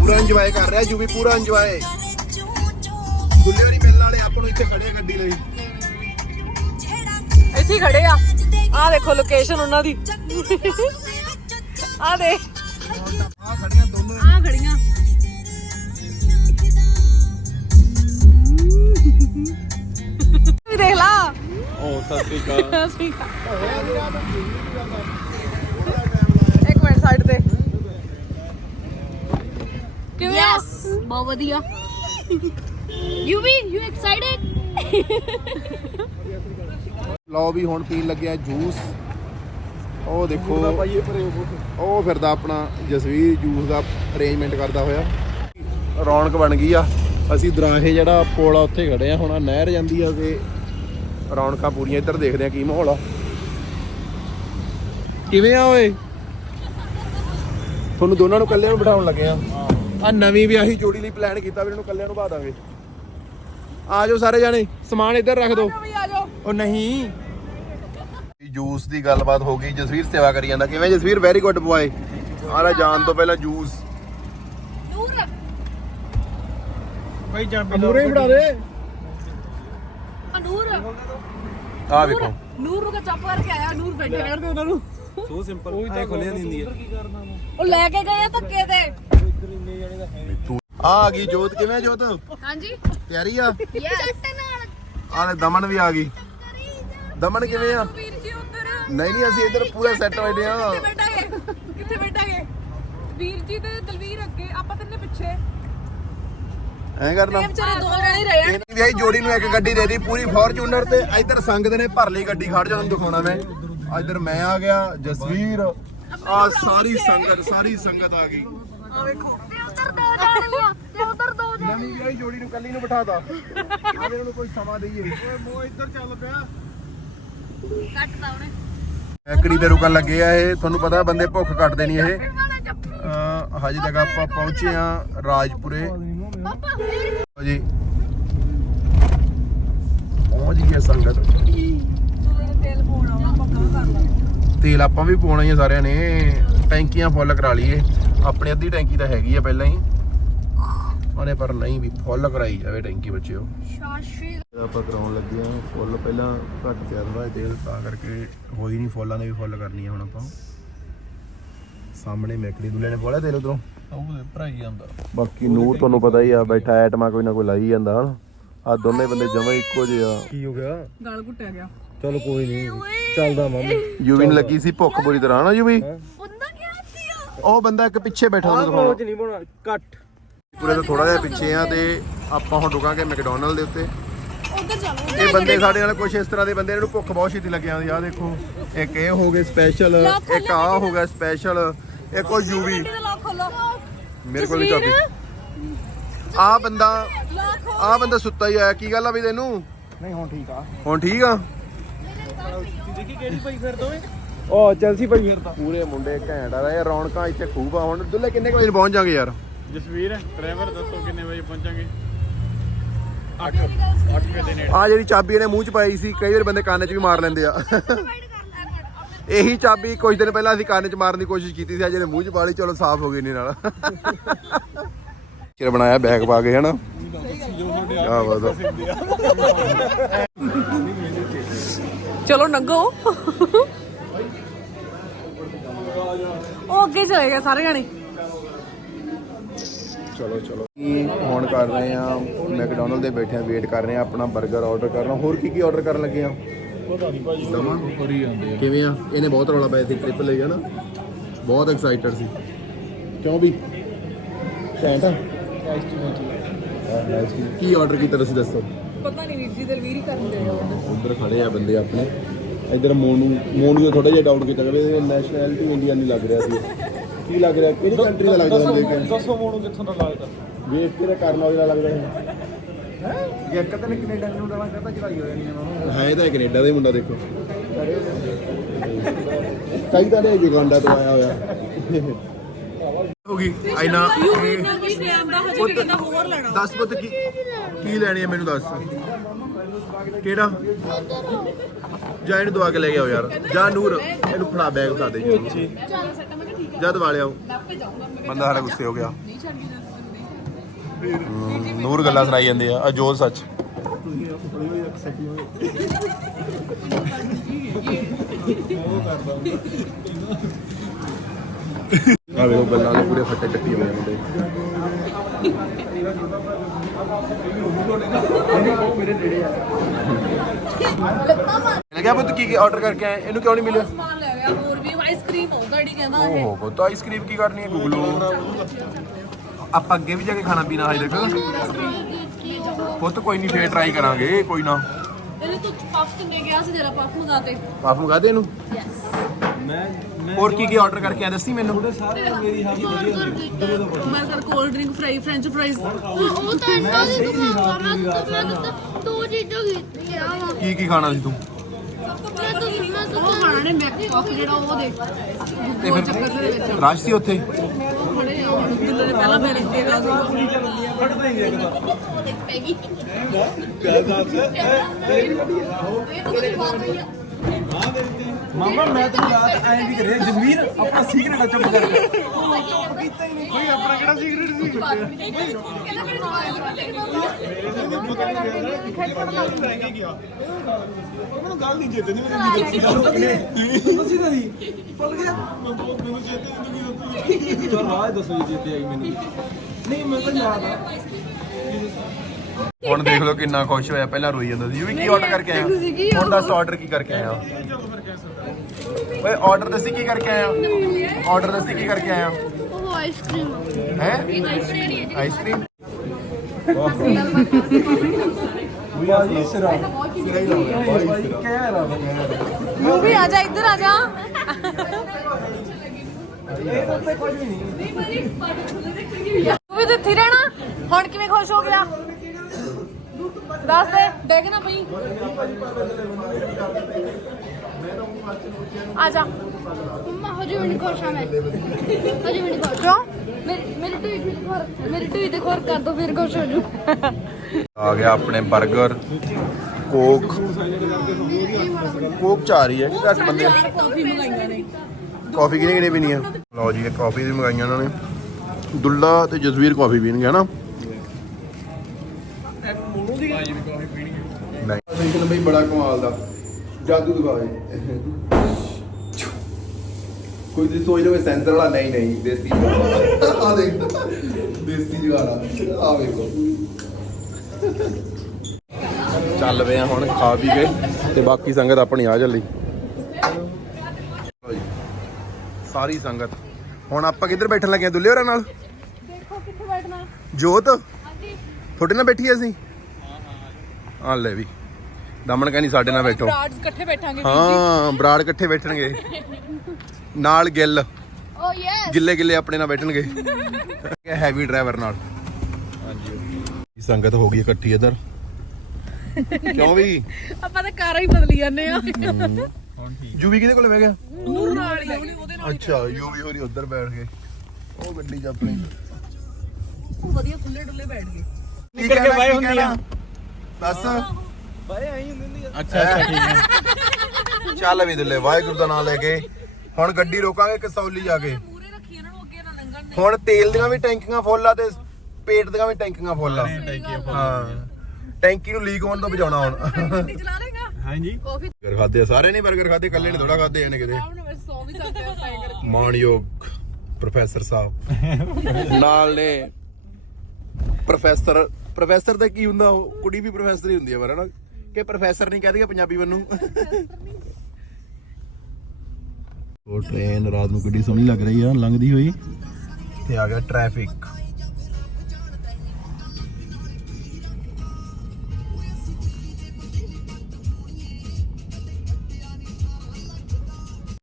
ਪੂਰਾ ਇੰਜੋਏ ਕਰ ਰਿਹਾ ਜੂ ਵੀ ਪੂਰਾ ਇੰਜੋਏ ਦੁੱਲੇ ਹੋਰੀ ਮਿਲਣ ਵਾਲੇ ਆਪਾਂ ਨੂੰ ਇੱਥੇ ਖੜੇ ਆ ਗੱਡੀ ਲਈ। ਇੱਥੇ ਹੀ ਖੜੇ ਆ। ਆ ਦੇਖੋ ਲੋਕੇਸ਼ਨ ਉਹਨਾਂ ਦੀ। ਆ ਦੇ ਆ ਖੜੀਆਂ ਦੋਨੋਂ। ਆ ਖੜੀਆਂ। ਵੀ ਦੇਖ ਲਾ। ਓ ਸਤਿ ਸ੍ਰੀ ਅਕਾਲ। ਇੱਕ ਮਿੰਟ ਸਾਈਡ ਤੇ। ਕਿਵੇਂ ਆ? ਯੈਸ ਬਹੁਤ ਵਧੀਆ। ਯੂ ਵੀ ਯੂ ਐਕਸਾਈਟਡ ਲਓ ਵੀ ਹੁਣ ਪੀਣ ਲੱਗਿਆ ਜੂਸ ਉਹ ਦੇਖੋ ਉਹ ਫਿਰਦਾ ਆਪਣਾ ਜਸਵੀਰ ਜੂਸ ਦਾ ਅਰੇਂਜਮੈਂਟ ਕਰਦਾ ਹੋਇਆ। ਰੌਣਕ ਬਣ ਗਈ ਆ। ਅਸੀਂ ਦਰਾਹੇ ਜਿਹੜਾ ਪੁਲ ਆ ਉੱਥੇ ਖੜੇ ਆ ਹੁਣ ਨਹਿਰ ਜਾਂਦੀ ਆ ਤੇ ਰੌਣਕਾਂ ਪੂਰੀਆਂ ਇੱਧਰ ਦੇਖਦੇ ਆ ਕੀ ਮਾਹੌਲ ਆ। ਕਿਵੇਂ ਆ ਓਏ? ਤੁਹਾਨੂੰ ਦੋਨਾਂ ਨੂੰ ਇਕੱਲਿਆਂ ਨੂੰ ਬਿਠਾਉਣ ਲੱਗੇ ਆ। ਆ ਨਵੀਂ ਵਿਆਹੀ ਜੋੜੀ ਲਈ ਪਲਾਨ ਕੀਤਾ ਵੀ ਇਹਨੂੰ ਇਕੱਲਿਆਂ ਨੂੰ ਬਾ ਦਾਂਗੇ। ਆ ਜਾਓ ਸਾਰੇ ਜਾਣੇ ਸਮਾਨ ਇੱਧਰ ਰੱਖ ਦਿਓ ਉਹ ਨਹੀਂ। ਜੂਸ ਦੀ ਗੱਲਬਾਤ ਹੋ ਗਈ ਜਸਵੀਰ ਸੇਵਾ ਕਰੀ ਜਾਂਦਾ। ਕਿਵੇਂ ਜਸਵੀਰ? ਵੈਰੀ ਗੁੱਡ ਬੁਆਏ ਆਰਾ ਜਾਣ ਤੋਂ ਪਹਿਲਾਂ ਜੂਸ ਨੂਰ ਭਾਈ ਚਾਬੀ ਅਮੂਰੇ ਫੜਾ ਦੇ। ਨੂਰ। ਆ ਵੇਖੋ ਨੂਰ। ਨੂੰ ਚੱਪ ਕਰਕੇ ਆਇਆ ਨੂਰ ਬੈਠੇ। ਕਰਦੇ ਉਹਨਾਂ ਨੂੰ। ਸੋ ਸਿੰਪਲ ਉਹ ਤਾਂ ਖੋਲਿਆ ਨਹੀਂ ਹੁੰਦੀ ਹੈ। ਉਹ ਲੈ ਕੇ ਗਏ ਆ ਧੱਕੇ ਤੇ। ਆ ਆ ਗਈ ਜੋਤ ਕਿਵੇਂ ਜੋਤ? ਹਾਂਜੀ। ਤਿਆਰੀ ਆ? ਯੈਸ ਆ ਲੈ ਦਮਨ ਵੀ ਆ ਗਈ। ਦਮਨ ਕਿਵੇਂ ਆ? ਵੀਰ ਜੀ ਉੱਧਰ। ਨਹੀਂ ਨਹੀਂ ਅਸੀਂ ਇੱਧਰ ਪੂਰਾ ਸੈੱਟ ਹੋਏ ਆ। ਕਿੱਥੇ ਬੈਠਾਂਗੇ? ਕਿੱਥੇ ਬੈਠਾਂਗੇ? ਵੀਰ ਜੀ ਤੇ ਦਲਵੀਰ ਅੱਗੇ ਆਪਾਂ ਤਿੰਨੇ ਪਿੱਛੇ। ਐਂ ਕਰਨਾ ਵਿਚਾਰੇ ਦੋ ਜਣੇ ਰਹੇ ਇਹਨਾਂ ਦੀ ਆਈ ਜੋੜੀ ਨੂੰ ਇੱਕ ਗੱਡੀ ਦੇ ਦੀ ਪੂਰੀ ਫੋਰਚੂਨਰ ਤੇ ਇੱਧਰ ਸੰਗਤ ਨੇ ਭਰ ਲਈ ਗੱਡੀ ਖੜ ਜਾ ਤੁਹਾਨੂੰ ਦਿਖਾਉਣਾ ਮੈਂ। ਇੱਧਰ ਮੈਂ ਆ ਗਿਆ ਜਸਵੀਰ। ਆ ਸਾਰੀ ਸੰਗਤ ਸਾਰੀ ਸੰਗਤ ਆ ਗਈ। ਆ ਵੇਖੋ। ਤੇ ਉਧਰ ਦੋ ਜਾਣੀਆਂ ਤੇ ਉਧਰ ਦੋ ਨਵੀਂ ਵਿਆਹੀ ਜੋੜੀ ਨੂੰ ਕੱਲੀ ਨੂੰ ਬਿਠਾਤਾ। ਆਵੇ ਉਹਨੂੰ ਕੋਈ ਸਮਾਂ ਦਈਏ। ਓਏ ਮੋ ਇੱਧਰ ਚੱਲ ਪਿਆ। ਕੱਟਦਾ ਉਹਨੇ। ਐਕੜੀ ਤੇ ਰੁਕਣ ਲੱਗੇ ਆ ਇਹ। ਤੁਹਾਨੂੰ ਪਤਾ ਬੰਦੇ ਭੁੱਖ ਕੱਟਦੇ ਨਹੀਂ ਇਹ। ਅਹ ਹਜੇ ਤੱਕ ਆਪਾਂ ਪਹੁੰਚੇ ਆ ਰਾਜਪੁਰੇ। ਜੀ। ਪਹੁੰਚ ਗਈ ਸੰਗਤ। ਤੇਲ ਆਪਾਂ ਵੀ ਪਾਉਣਾ ਹੀ ਆ ਸਾਰਿਆਂ ਨੇ। ਟੈਂਕੀਆਂ ਫੁੱਲ ਕਰਾ ਲਈਏ। ਆਪਣੀ ਅੱਧੀ ਟੈਂਕੀ ਤਾਂ ਹੈਗੀ ਆ ਪਹਿਲਾਂ ਹੀ। ਉਹਨੇ ਪਰ ਨਹੀਂ ਵੀ ਫੁੱਲ ਕਰਾਈ ਜਾਵੇ ਟੈਂਕੀ ਬੱਚਿਓ। ਸ਼ਾਸ਼ੀ ਆਪਾਂ ਕਰਾਉਣ ਲੱਗੇ ਆ ਫੁੱਲ ਪਹਿਲਾਂ ਘੱਟ ਪਿਆ ਥੋੜਾ ਤੇਲ ਤਾਂ ਕਰਕੇ ਹੋਈ ਨਹੀਂ ਫੁੱਲਾਂ ਦੇ ਵੀ ਫੁੱਲ ਕਰਨੀ ਆ ਹੁਣ ਆਪਾਂ। ਸਾਹਮਣੇ ਮੈਕੜੀ ਦੁੱਲੇ ਨੇ ਪੋਲਿਆ ਤੇਲ ਉਧਰੋਂ। ਉਹਦੇ ਭਰਾਈ ਜਾਂਦਾ। ਬਾਕੀ ਨੂਰ ਤੁਹਾਨੂੰ ਪਤਾ ਹੀ ਆ ਬੈਠਾ ਐਟਮਾ ਕੋਈ ਨਾ ਕੋਈ ਲਾਈ ਜਾਂਦਾ ਹਨ? ਆ ਦੋਨੇ ਬੰਦੇ ਜਮਾ ਇੱਕੋ ਜਿਹੇ ਆ। ਕੀ ਹੋ ਗਿਆ? ਗਲ ਘੁੱਟਿਆ ਗਿਆ। ਚਲ ਕੋਈ ਨਹੀਂ ਚੱਲਦਾ ਮਾਮੀ। ਯੂਵੀ ਨੂੰ ਲੱਗੀ ਸੀ ਭੁੱਖ ਬੁਰੀ ਤਰ੍ਹਾਂ ਨਾ ਯੂਵੀ? ਬੰਦਾ ਉਹ ਬੰਦਾ ਇੱਕ ਪਿੱਛੇ ਬੈਠਾ ਉਹਨੂੰ ਦਿਖਾਉਣਾ। ਨਹੀਂ ਬਣਾ ਕੱਟ। ਪੂਰੇ ਤੋਂ ਥੋੜਾ ਜਿਹਾ ਪਿੱਛੇ ਆ ਤੇ ਆਪਾਂ ਹੁਣ ਰੁਕਾਂਗੇ ਮੈਕਡੋਨਲਡ ਦੇ ਉੱਤੇ। ਉਧਰ ਚੱਲ ਇਹ ਬੰਦੇ ਸਾਡੇ ਨਾਲ ਕੁਝ ਇਸ ਤਰ੍ਹਾਂ ਦੇ ਬੰਦੇ ਇਹਨਾਂ ਨੂੰ ਭੁੱਖ ਬਹੁਤ ਛੇਤੀ ਲੱਗ ਜਾਂਦੀ ਆ। ਆਹ ਦੇਖੋ ਇੱਕ ਇਹ ਹੋ ਗਏ ਸਪੈਸ਼ਲ ਇੱਕ ਆ ਹੋ ਗਿਆ ਸਪੈਸ਼ਲ ਇੱਕ ਉਹ ਯੂਵੀ। ਮੇਰੇ ਕੋਲ ਨਹੀਂ ਚਾਬੀ ਆ ਬੰਦਾ ਆ ਬੰਦਾ ਸੁੱਤਾ ਹੀ ਆਇਆ। ਕੀ ਗੱਲ ਆ ਵੀ ਤੈਨੂੰ? ਨਹੀਂ ਹੁਣ ਠੀਕ ਆ। ਹੁਣ ਠੀਕ ਆ? ਦੇਖੀ ਕਿਹੜੀ ਭਾਈ ਫਿਰ ਦੋਵੇਂ? ਉਹ ਚੈਲਸੀ ਭਾਈ ਫਿਰ ਤਾਂ। ਪੂਰੇ ਮੁੰਡੇ ਘੈਂਟ ਆ ਰਹੇ ਰੌਣਕਾਂ ਇੱਥੇ ਖੂਬ ਆ। ਹੁਣ ਦੁੱਲੇ ਕਿੰਨੇ ਕੁ ਵਜੇ ਪਹੁੰਚ ਜਾਗੇ ਯਾਰ? ਜਸਵੀਰ ਡਰਾਈਵਰ ਦੱਸੋ ਕਿੰਨੇ ਵਜੇ ਪਹੁੰਚਾਂਗੇ? 8 8 ਵਜੇ ਨੇ ਆ ਜਿਹੜੀ ਚਾਬੀ ਇਹਨੇ ਮੂੰਹ ਚ ਪਾਈ ਸੀ ਕਈ ਵਾਰ ਬੰਦੇ ਕੰਨ 'ਚ ਵੀ ਮਾਰ ਲੈਂਦੇ ਆ। ਇਹੀ ਚਾਬੀ ਕੁਝ ਦਿਨ ਪਹਿਲਾਂ ਅਸੀਂ ਕੰਨ 'ਚ ਮਾਰਨ ਦੀ ਕੋਸ਼ਿਸ਼ ਕੀਤੀ ਸੀ ਅੱਜ ਇਹਨੇ ਮੂੰਹ 'ਚ ਪਾ ਲਈ ਚਲੋ ਸਾਫ਼ ਹੋ ਗਈ ਨਹੀਂ ਨਾਲ। ਚਿਰ ਬਣਾਇਆ ਬੈਗ ਪਾ ਕੇ ਹਨਾ? ਆ। ਬਸ ਚਲੋ ਨੰਗੋ। ਉਹ ਅੱਗੇ ਚਲੇ ਗਏ ਸਾਰੇ ਜਣੇ। ਚਲੋ ਚਲੋ। ਹੁਣ ਕਰ ਰਹੇ ਆ? ਮੈਕਡੋਨਲਡ ਦੇ ਬੈਠੇ ਆ ਵੇਟ ਕਰ ਰਹੇ ਆ ਆਪਣਾ 버ਗਰ ਆਰਡਰ ਕਰਨਾ ਹੋਰ ਕੀ ਕੀ ਆਰਡਰ ਕਰਨ ਲੱਗੇ ਆ? ਪਤਾ ਨਹੀਂ ਭਾਜੀ ਦਮਾ ਕਰੀ ਜਾਂਦੇ ਕਿਵੇਂ ਆ? ਇਹਨੇ ਬਹੁਤ ਰੌਲਾ ਪਾਇਆ ਸੀ ਟ੍ਰਿਪ ਲਈ ਨਾ। ਬਹੁਤ ਐਕਸਾਈਟਡ ਸੀ। ਕਿਉਂ ਵੀ? ਘੈਂਟ ਆ ਕੀ ਆਰਡਰ ਕੀਤਾ ਤੁਸੀਂ ਦੱਸੋ? ਪਤਾ ਨਹੀਂ ਵੀਰ ਜੀ ਦਲਵੀਰ ਹੀ ਕਰਨ ਦੇ ਉਧਰ ਖੜੇ ਆ ਬੰਦੇ ਆਪਣੇ। ਇਧਰ ਮੋਨੂ ਮੋਨੂ ਥੋੜਾ ਜਿਹਾ ਡਾਊਟ ਕੀਤਾ ਕਿ ਨੈਸ਼ਨੈਲਿਟੀ ਇੰਡੀਆ ਨਹੀਂ ਲੱਗ ਰਿਹਾ ਸੀ। ਕੀ ਲੱਗ ਰਿਹਾ? ਕਿਹੜੀ ਕੰਟਰੀ ਦਾ ਲੱਗਦਾ ਬੰਦੇ ਕਿ ਦੱਸੋ ਮੋਣੂ ਕਿੱਥੋਂ ਦਾ ਲੱਗਦਾ। ਵੇਖ ਕੇ ਤਾਂ ਕਰਨ ਦਾ ਲੱਗਦਾ ਹੈ। ਇੱਕ ਤਾਂ ਕੈਨੇਡਾ ਨੂੰ ਦਾ ਕਹਿੰਦਾ ਚੜਾਈ ਹੋ ਜਾਣੀ ਆ ਹੈ ਤਾਂ ਇਹ ਕੈਨੇਡਾ ਦਾ ਹੀ ਮੁੰਡਾ ਦੇਖੋ। ਕਈ ਤਾਂ ਦੇ ਯੁਗੰਡਾ ਤੋਂ ਆਇਆ ਹੋਇਆ। ਹੋ ਗਈ। ਆਇਨਾ ਦੱਸ ਪੁੱਤ ਕੀ ਕੀ ਲੈਣੀ ਹੈ ਮੈਨੂੰ ਦੱਸ। ਕਿਹੜਾ? ਜਾ ਇਹਨੂੰ ਦਵਾ ਕੇ ਲੈ ਕੇ ਆਓ ਯਾਰ। ਜਾ ਨੂਰ ਇਹਨੂੰ ਫੜਾ ਬੈਗ ਫੜਾ ਦੇ। ਜੀ ਜਦ ਵਾਲੇ ਆਓ। ਬੰਦਾ ਸਾਡਾ ਗੁੱਸੇ ਹੋ ਗਿਆ। ਨੂਰ ਗੱਲਾਂ ਸੁਣਾਈ ਜਾਂਦੇ ਆ। ਅਜੋਲ ਸੱਚ। ਆ ਵੇਖੋ ਗੱਲਾਂ ਦੇ ਪੂਰੇ ਫੱਟੇ ਚੱਟੀ ਹੋਏ ਆ ਮੁੰਡੇ। ਲੱਗਿਆ ਪੁੱਤ ਕੀ ਕੀ ਆਰਡਰ ਕਰਕੇ ਆਏ? ਇਹਨੂੰ ਕਿਉਂ ਨਹੀਂ ਮਿਲਿਆ? ਸਮਾਨ ਲੈ ਵੀ ਆਈਸਕ੍ਰੀਮ ਹੋਊਗਾ ਜਿਹੜੀ ਕਹਿੰਦਾ ਇਹ। ਓਹ ਪੁੱਤ ਆਈਸਕ੍ਰੀਮ ਕੀ ਕਰਨੀ ਹੈ ਗੁਗਲੂ ਆਪਾਂ ਅੱਗੇ ਵੀ ਜਾ ਕੇ ਖਾਣਾ ਪੀਣਾ ਹਜੇ ਤੱਕ। ਪੁੱਤ ਕੋਈ ਨਹੀਂ ਫੇਰ ਟਰਾਈ ਕਰਾਂਗੇ ਕੋਈ ਨਾ। ਇਹਨੇ ਤੂੰ ਪਫ ਕਿੰਨੇ ਗਿਆ ਸੀ ਜਰਾ ਪਫ ਮੰਗਾ ਤੇ। ਮਾਫ ਮੰਗਾ ਦੇ ਇਹਨੂੰ? ਮੈਂ ਹੋਰ ਕੀ ਕੀ ਆਰਡਰ ਕਰਕੇ ਆ ਦੱਸੀ ਮੈਨੂੰ? ਸਾਰੇ ਮੇਰੀ ਹਾਲਤ ਵਧੀਆ ਹੁੰਦੀ burger cold drink fry French fries ਉਹ ਤਾਂ ਇੰਨਾ ਦੀ ਦੁਕਾਨ ਆ ਮੈਂ ਤਾਂ ਮੈਂ ਤਾਂ ਦੋ ਚੀਜ਼ਾਂ ਕੀਤੀਆਂ ਵਾ ਕੀ ਕੀ ਖਾਣਾ ਸੀ ਤੂੰ ਮੈਂ ਤਾਂ? ਮੈਂ ਤਾਂ ਉਹ ਖਾਣਾ ਨੇ ਮੈਕ ਪਫ ਜਿਹੜਾ ਉਹ ਦੇ ਤੇ ਗੋਲ ਚੱਕਰ ਦੇ ਵਿੱਚ ਫਿਰ ਰਸ਼ ਸੀ ਉੱਥੇ? ਖੜੇ ਆ ਦਿਲ ਦੇ ਪਹਿਲਾਂ ਮੇਰੇ ਤੇ ਗਿਆ ਸੀ ਫੜ ਦੇਂਗੇ ਇੱਕ ਤਾਂ ਪੈਗੀ ਕਿਆ ਦੱਸ ਇਹ ਤਾਂ ਕੁਝ ਬਾਤ ਹੋਈ ਆ। ਮਾਮਾ ਮੈਂ ਤਾਂ ਰਾਤ ਐਂ ਵੀ ਕਰਿਆ ਜਸਵੀਰ ਆਪਣਾ ਸੀਕ੍ਰੇਟ ਚੁੱਪ ਕਰ ਚੁੱਪ ਕੀਤਾ ਹੀ ਨਹੀਂ ਕੋਈ ਆਪਣਾ ਕਿਹੜਾ ਸੀਕ੍ਰੇਟ ਸੀ? ਮੈਨੂੰ ਗੱਲ ਨਹੀਂ। ਚੇਤੇ ਨਹੀਂ ਮੈਨੂੰ ਦੱਸੀ ਤਾਂ ਨਹੀਂ ਪਲ ਗਿਆ ਮੈਂ ਬਹੁਤ ਮੈਨੂੰ। ਚੇਤੇ ਨਹੀਂ ਦੱਸੋ ਚੇਤੇ ਆਈ ਮੈਨੂੰ ਨਹੀਂ ਮੈਂ ਤਾਂ ਯਾਦ ਆ। ਹੁਣ ਦੇਖ ਲਓ ਕਿੰਨਾ ਖੁਸ਼ ਹੋਇਆ ਪਹਿਲਾਂ ਰੋਈ ਜਾਂਦਾ ਸੀ ਵੀ ਕੀ ਆਰਡਰ ਕਰਕੇ ਆਇਆ? ਹੁਣ ਦੱਸ ਆਰਡਰ ਕੀ ਕਰਕੇ ਆਇਆ? ਓਏ ਆਰਡਰ ਦੱਸੀ ਕੀ ਕਰਕੇ ਆਇਆ? ਆਰਡਰ ਦੱਸੀ ਕੀ ਕਰਕੇ ਆਇਆ? ਉਹ ਆਈਸਕ੍ਰੀਮ ਹੈ? ਆਈਸਕ੍ਰੀਮ ਉਹ ਵੀ ਆ ਜਾ ਇੱਧਰ ਆ ਜਾ ਇਹ ਤਾਂ ਉੱਤੇ ਕੁਝ ਵੀ ਨਹੀਂ। ਤੂੰ ਰਹਿਣਾ। ਹੁਣ ਕਿਵੇਂ ਖੁਸ਼ ਹੋ ਗਿਆ? ਦੱਸ ਦੇ ਡੈਗ ਨਾ ਪਈ ਆ ਜਾ। ਮੰਮਾ ਹਜੇ ਵੀ ਨਹੀਂ ਖੁਸ਼ ਆ ਮੈਂ। ਹਜੇ ਵੀ ਨਹੀਂ ਖੁਸ਼। ਕਿਉਂ? ਮੇਰੀ ਮੇਰੀ ਟੂਈ ਤੇ ਖੋਰ ਮੇਰੀ ਟੂਈ ਤੇ ਖੋਰ ਕਰ ਦੋ ਫਿਰ ਖੁਸ਼ ਹੋ ਜੂ। ਆ ਗਿਆ ਆਪਣੇ 버ਗਰ ਕੋਕ। ਕੋਕ ਚ ਰਹੀ ਹੈ। ਘੱਟ ਬੰਦੇ ਕਾਫੀ ਮੰਗਾਈਆਂ ਨੇ। ਕਾਫੀ ਕਿਹਨੇ ਕਿਹਨੇ ਪੀਣੀ ਆ ਲਓ ਜੀ ਇਹ ਕਾਫੀ ਵੀ ਮੰਗਾਈਆਂ ਉਹਨਾਂ ਨੇ। ਦੁੱਲਾ ਤੇ ਜਸਵੀਰ ਕਾਫੀ ਪੀਣਗੇ ਹਨਾ? ਸਿੰਗਲ ਬਈ ਬੜਾ ਕਮਾਲ ਦਾ। ਜਾਦੂ ਦਿਖਾਵੇ ਕੋਈ ਤੁਸੀਂ ਸੋਚ ਲਓਗੇ ਸੈਂਸਰ ਵਾਲਾ ਨਹੀਂ ਨਹੀਂ ਦੇਸੀ ਆ ਦੇਖ। ਦੇਸੀ ਜੁਗਾੜ ਆ। ਵੇਖੋ। ਚੱਲ ਪਏ ਆ ਹੁਣ ਖਾ ਪੀ ਕੇ ਤੇ ਬਾਕੀ ਸੰਗਤ ਆਪਣੀ ਆ ਚੱਲੀ। ਸਾਰੀ ਸੰਗਤ। ਹੁਣ ਆਪਾਂ ਕਿੱਧਰ ਬੈਠਣ ਲੱਗੇ ਆ? ਦੁੱਲੇ ਹੋਰਾਂ ਨਾਲ? ਦੇਖੋ ਕਿੱਥੇ ਬੈਠਣਾ। ਜੋਤ? ਤੁਹਾਡੇ ਨਾਲ ਬੈਠੀ ਐ ਅਸੀਂ? ਹਾਂ ਲੈ ਵੀ। ਦਮਨ ਕਹਿੰਦੀ ਸਾਡੇ ਨਾਲ ਬੈਠੋ। ਬਰਾਡਸ ਇਕੱਠੇ ਬੈਠਾਂਗੇ ਹਾਂ ਬਰਾੜ ਇਕੱਠੇ ਬੈਠਣਗੇ। ਨਾਲ ਗਿੱਲ। ਓ ਯੈਸ ਗਿੱਲੇ ਗਿੱਲੇ ਆਪਣੇ ਨਾਲ ਬੈਠਣਗੇ। ਹੈਵੀ ਡਰਾਈਵਰ ਨਾਲ। ਹਾਂਜੀ। ਸੰਗਤ ਹੋ ਗਈ ਇਕੱਠੀ ਇਧਰ। ਕਿਉਂ ਵੀ? ਆਪਾਂ ਤਾਂ ਕਾਰਾਂ ਹੀ ਬਦਲੀ ਜਾਂਦੇ ਆ ਜੂਵੀ ਕਿਹਦੇ ਕੋਲ ਬਹਿ ਗਿਆ? ਨੂਰ ਨਾਲ ਹੀ ਉਹਦੇ ਨਾਲ ਅੱਛਾ ਯੂਵੀ ਹੋਰੀ ਉੱਧਰ ਬੈਠ ਗਏ। ਉਹ ਗੱਡੀ 'ਚ ਆਪਣੀ। ਉਹ ਵਧੀਆ ਖੁੱਲੇ ਡੁੱਲੇ ਬੈਠ ਗਏ। ਨਿਕਲ ਕੇ ਬਾਈ ਹੁੰਦੀ ਆ। ਦੱਸ। ਬਾਏ ਆਈ ਹੁੰਦੀ ਆ। ਅੱਛਾ ਅੱਛਾ ਠੀਕ ਹੈ। <laughs> ਚੱਲ ਵੀ ਦੁੱਲੇ ਵਾਹਿਗੁਰੂ ਦਾ ਨਾਮ ਲੈ ਕੇ। ਹੁਣ ਗੱਡੀ ਰੋਕਾਂਗੇ ਕਸੌਲੀ ਜਾ ਕੇ। ਮੂਰੇ ਰੱਖੀ ਇਹਨਾਂ ਨੂੰ ਅੱਗੇ ਨਾ ਲੰਘਣ ਹੁਣ ਤੇਲ ਦੀਆਂ ਵੀ ਟੈਂਕੀਆਂ ਫੁੱਲ ਆ ਤੇ ਪੇਟ ਦੀਆਂ ਵੀ ਟੈਂਕੀਆਂ ਫੁੱਲ ਆ। ਹਾਂ ਟੈਂਕੀ ਨੂੰ ਲੀਕ ਹੋਣ ਤੋਂ ਬਚਾਉਣਾ ਹੁਣ। ਗੱਡੀ ਚਲਾ ਲੇਗਾ ਹਾਂਜੀ। ਕਾਫੀ ਬਰਗਰ ਖਾਦੇ ਆ ਸਾਰੇ ਨਹੀਂ ਬਰਗਰ ਖਾਦੇ ਇਕੱਲੇ ਨੇ ਥੋੜਾ ਖਾਦੇ ਜਾਣੇ ਕਿਤੇ। ਆਉਣ ਵਿੱਚ ਸੌ ਵੀ ਸਕਦੇ ਆ ਟਾਈ ਕਰਕੇ। ਮਾਣਯੋਗ ਪ੍ਰੋਫੈਸਰ ਸਾਹਿਬ। ਨਾਲ ਨੇ ਪ੍ਰੋਫੈਸਰ ਪ੍ਰੋਫੈਸਰ ਦਾ ਕੀ ਹੁੰਦਾ ਉਹ ਕੁੜੀ ਵੀ ਪ੍ਰੋਫੈਸਰ ਹੀ ਹੁੰਦੀ ਹੈ ਪਰ ਹਨਾ? ਕਿ ਪ੍ਰੋਫੈਸਰ ਨਹੀਂ ਕਹਦੀ ਪੰਜਾਬੀ ਬੰਨੂ ਉਹ ਟ੍ਰੇਨ ਰਾਤ ਨੂੰ ਕਿੱਡੀ ਸੋਹਣੀ ਲੱਗ ਰਹੀ ਆ, ਲੰਘਦੀ ਹੋਈ। ਤੇ ਆ ਗਿਆ ਟ੍ਰੈਫਿਕ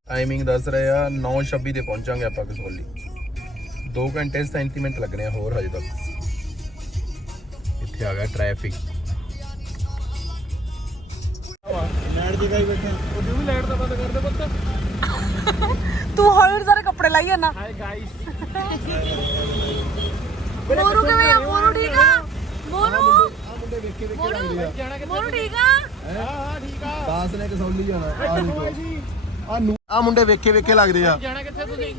ਟਾਈਮਿੰਗ ਦੱਸ ਰਹੇ ਆ 9:26 ਤੇ ਪਹੁੰਚਾਂਗੇ ਆਪਾਂ ਕਸੋਲੀ। 2 ਘੰਟੇ 37 ਮਿੰਟ ਲੱਗਣੇ ਆ ਹੋਰ ਹਜੇ ਤੱਕ। ਇੱਥੇ ਆ ਗਿਆ ਟ੍ਰੈਫਿਕ ਲੈਟ ਦੀ ਗਾਈ ਬੈਠੇ ਉਹ ਵੀ ਲਾਈਟ ਦਾ ਬੰਦ ਕਰ ਦੇ ਪੁੱਤ। ਤੂੰ ਹੌਲੀ ਸਾਰੇ ਕੱਪੜੇ ਲਾਈ ਹਾਈ ਗਾਇਸ ਮੋਰੂ ਕਿਵੇਂ ਆ? ਮੋਰੂ ਠੀਕ ਆ? ਮੋਰੂ ਆ ਮੁੰਡੇ ਵੇਖੇ ਵੇਖੇ ਲੱਗਦੇ ਆ। ਮੋਰੂ ਠੀਕ ਆ? ਹਾਂ? ਹਾਂ ਠੀਕ ਆ। ਦਾਸ ਨੇ ਕਸੌਲੀ ਜਾਣਾ। ਆ ਦੇਖੋ ਆ ਨੂੰ ਆ ਮੁੰਡੇ ਵੇਖੇ ਵੇਖੇ ਲੱਗਦੇ ਆ। ਜਾਣਾ ਕਿੱਥੇ ਤੁਸੀਂ?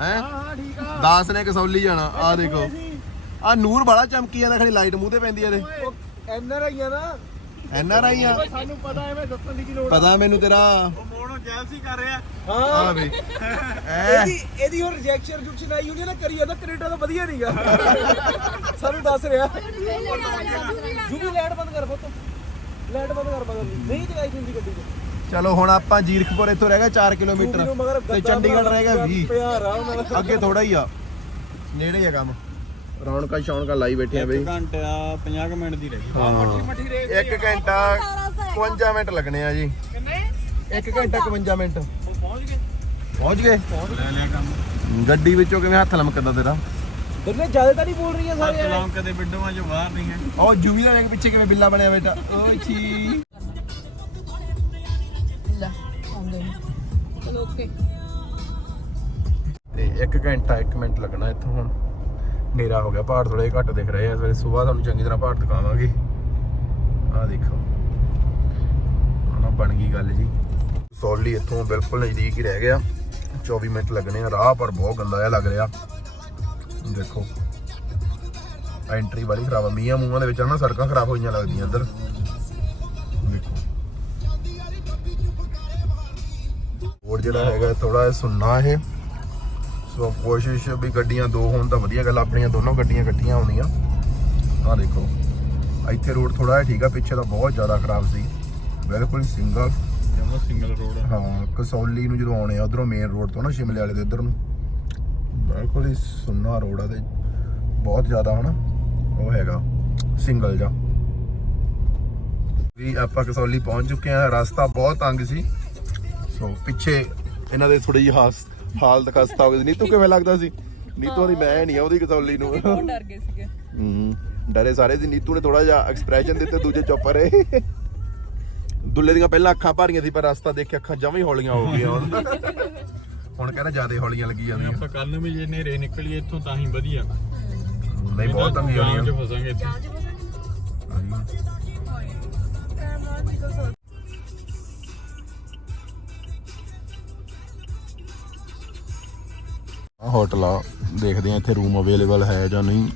ਹੈ? ਹਾਂ ਹਾਂ ਠੀਕ ਆ। ਦਾਸ ਨੇ ਕਸੌਲੀ ਜਾਣਾ। ਆ ਦੇਖੋ। ਆ ਨੂਰ ਬੜਾ ਚਮਕੀ ਜਾਂਦਾ ਖੜੀ ਲਾਈਟ ਮੂੰਹ ਤੇ ਪੈਂਦੀ ਆ ਇਹਦੇ। ਐਨਰ ਆਈਆ ਨਾ। ਐਨ ਆਰ ਆਈ ਆ। ਸਾਨੂੰ ਪਤਾ ਐਵੇਂ ਦੱਸਣ ਦੀ ਕੀ ਲੋੜ ਪਤਾ ਮੈਨੂੰ ਤੇਰਾ। ਉਹ ਮੋੜੋ ਜੈਲਸੀ ਕਰ ਰਿਹਾ। ਆ ਹਾਂ ਵੇ। <laughs> ਐ। ਇਹਦੀ ਇਹਦੀ ਹੋਰ ਰਿਜੈਕਸ਼ਨ ਰਿਜੈਕਸ਼ਨ ਆਈ ਹੁੰਦੀ ਹੈ ਨਾ ਕਰੀ ਜਾਂਦਾ ਕੈਨੇਡਾ ਤਾਂ ਵਧੀਆ ਨਹੀਂਗਾ <laughs> ਸਾਨੂੰ ਦੱਸ ਰਿਹਾ। ਜੂਬੀ ਲਾਈਟ ਬੰਦ ਕਰ ਪੁੱਤ। ਲਾਈਟ ਬੰਦ ਕਰ ਬਗਲ ਨਹੀਂ ਜਗਾਈ ਹੁੰਦੀ ਗੱਡੀ 'ਚ ਚਲੋ ਹੁਣ ਆਪਾਂ ਜੀਰਖਪੁਰ ਇੱਥੋਂ ਰਹਿ ਗਿਆ 4 ਕਿਲੋਮੀਟਰ। ਤੇ ਚੰਡੀਗੜ੍ਹ ਰਹਿ ਗਿਆ 20 ਪਿਆਰ ਆ ਉਹਨਾਂ ਦਾ ਅੱਗੇ ਥੋੜਾ ਹੀ ਆ। ਨੇੜੇ ਹੀ ਆ ਕੰਮ। ਰੌਣਕਾਂ ਸ਼ੌਣਕਾਂ ਲਾਈ ਬੈਠੇ ਆ ਬਈ। ਘੰਟਾ 50 ਮਿੰਟ ਦੀ ਰਹਿ ਗਈ। ਹਾਂ। ਮੱਠੀ ਰੇਸ 1 ਘੰਟਾ 52 ਮਿੰਟ ਲੱਗਣੇ ਆ ਜੀ। ਕਿੰਨੇ? 1 ਘੰਟਾ 52 ਮਿੰਟ। ਪਹੁੰਚ ਗਏ। ਪਹੁੰਚ ਗਏ? ਲੈ ਲਿਆ ਕੰਮ। ਗੱਡੀ ਵਿੱਚੋਂ ਕਿਵੇਂ ਹੱਥ ਲਮਕਦਾ ਤੇਰਾ? ਦੋਨੇ ਜ਼ਿਆਦਾ ਤਾਂ ਨਹੀਂ ਬੋਲ ਰਹੀਆਂ ਸਾਰੇ। ਚਲਾਉਂ ਕਦੇ ਵਿੰਡੋਆਂ 'ਚ ਬਾਹਰ ਨਹੀਂ ਹੈ। ਉਹ ਜੂਵੀ ਦਾ ਵੇਖ ਪਿੱਛੇ ਕਿਵੇਂ ਬਿੱਲਾ ਬਣਿਆ ਬੇਟਾ। ਓਏ ਛੀ। ਚਲੋ ਓਕੇ। ਤੇ 1 ਘੰਟਾ 1 ਮਿੰਟ ਲੱਗਣਾ ਇੱਥੋਂ ਹੁਣ। ਹਨੇਰਾ ਹੋ ਗਿਆ, ਪਹਾੜ ਥੋੜੇ ਘੱਟ ਦਿਖ ਰਹੇ ਆ ਸਵੇਰੇ ਵੇਲੇ ਸਵੇਰ ਤੁਹਾਨੂੰ ਚੰਗੀ ਤਰ੍ਹਾਂ ਪਹਾੜ ਦਿਖਾਵਾਂਗੇ। ਆਹ ਦੇਖੋ, ਹੁਣ ਬਣ ਗਈ ਗੱਲ ਜੀ। ਸੋਲੀ ਇੱਥੋਂ ਬਿਲਕੁਲ ਨਜ਼ਦੀਕ ਹੀ ਰਹਿ ਗਿਆ। 24 ਮਿੰਟ ਲੱਗਣੇ ਆ, ਰਾਹ ਪਰ ਬਹੁਤ ਗੰਦਾ ਜਿਹਾ ਲੱਗ ਰਿਹਾ। ਦੇਖੋ ਐਂਟਰੀ ਵਾਲੀ ਖਰਾਬ ਆ ਮੀਆਂ ਮੂੰਹਾਂ ਦੇ ਵਿੱਚ ਨਾ ਸੜਕਾਂ ਖਰਾਬ ਹੋਈਆਂ ਲੱਗਦੀਆਂ ਇੱਧਰ ਦੇਖੋ। ਰੋਡ ਜਿਹੜਾ ਹੈਗਾ ਥੋੜਾ ਸੁੰਨਾ ਇਹ। ਸੋ ਕੋਸ਼ਿਸ਼ ਵੀ ਗੱਡੀਆਂ ਦੋ ਹੋਣ ਤਾਂ ਵਧੀਆ ਗੱਲ ਆ, ਆਪਣੀਆਂ ਦੋਨੋਂ ਗੱਡੀਆਂ ਇਕੱਠੀਆਂ ਹੋਣੀਆਂ। ਆਹ ਦੇਖੋ ਇੱਥੇ ਰੋਡ ਥੋੜਾ ਜਿਹਾ ਠੀਕ ਆ ਪਿੱਛੇ ਤਾਂ ਬਹੁਤ ਜ਼ਿਆਦਾ ਖਰਾਬ ਸੀ। ਬਿਲਕੁਲ ਸਿੰਗਲ ਜਮਾ ਸਿੰਗਲ ਰੋਡ ਹਾਂ ਕਸੌਲੀ ਨੂੰ ਜਦੋਂ ਆਉਣੇ ਆ ਉਧਰੋਂ ਮੇਨ ਰੋਡ ਤੋਂ ਨਾ ਸ਼ਿਮਲੇ ਵਾਲੇ ਦੇ ਉਧਰ ਨੂੰ। ਬਿਲਕੁਲ ਹੀ ਸੁੰਨਾ ਰੋਡ ਆ ਤੇ ਬਹੁਤ ਜ਼ਿਆਦਾ ਹਨਾ ਉਹ ਹੈਗਾ ਸਿੰਗਲ ਜਾ ਵੀ ਆਪਾਂ ਕਸੌਲੀ ਪਹੁੰਚ ਚੁੱਕੇ ਆ ਰਸਤਾ ਬਹੁਤ ਤੰਗ ਸੀ। ਸੋ ਪਿੱਛੇ ਇਹਨਾਂ ਦੇ ਥੋੜੀ ਜਿਹੀ ਹਾਸ ਹਾਲਤ ਖਸਤਾ ਹੋ ਗਈ ਸੀ। ਨੀਤੂ ਕਿਵੇਂ ਲੱਗਦਾ ਸੀ? ਨੀਤੂ ਦੀ ਮੈਂ ਨਹੀਂ ਆ ਉਹਦੀ ਕਸੌਲੀ ਨੂੰ। ਬਹੁਤ ਡਰ ਗਏ ਸੀਗੇ। ਹੂੰ ਡਰੇ ਸਾਰੇ ਸੀ। ਨੀਤੂ ਨੇ ਥੋੜਾ ਜਿਹਾ ਐਕਸਪ੍ਰੈਸ਼ਨ ਦਿੱਤੇ ਦੂਜੇ ਚੁੱਪ ਰਹੇ। ਦੁੱਲੇ ਦੀਆਂ ਪਹਿਲਾਂ ਅੱਖਾਂ ਭਰੀਆਂ ਸੀ ਪਰ ਰਸਤਾ ਦੇਖ ਕੇ ਅੱਖਾਂ ਜਮਾਂ ਹੀ ਹੌਲੀਆਂ ਹੋ ਗਈਆਂ। ਹੁਣ ਹੁਣ ਕਹਿੰਦਾ ਜ਼ਿਆਦਾ ਹੌਲੀਆਂ ਲੱਗੀ ਜਾਂਦੀਆਂ ਆਪਾਂ ਕੱਲ ਨੂੰ ਵੀ ਜੇ ਨੇਰੇ ਨਿਕਲੀਏ ਇੱਥੋਂ ਤਾਂ ਹੀ ਵਧੀਆ। ਨਹੀਂ ਬਹੁਤ ਤੰਗੀ ਹੋਣੀ ਚ ਫਸਾਂਗੇ ਇੱਥੇ। ਹੋਟਲ ਆ ਦੇਖਦੇ ਆ ਇੱਥੇ ਰੂਮ ਅਵੇਲੇਬਲ ਹੈ ਜਾਂ ਨਹੀਂ।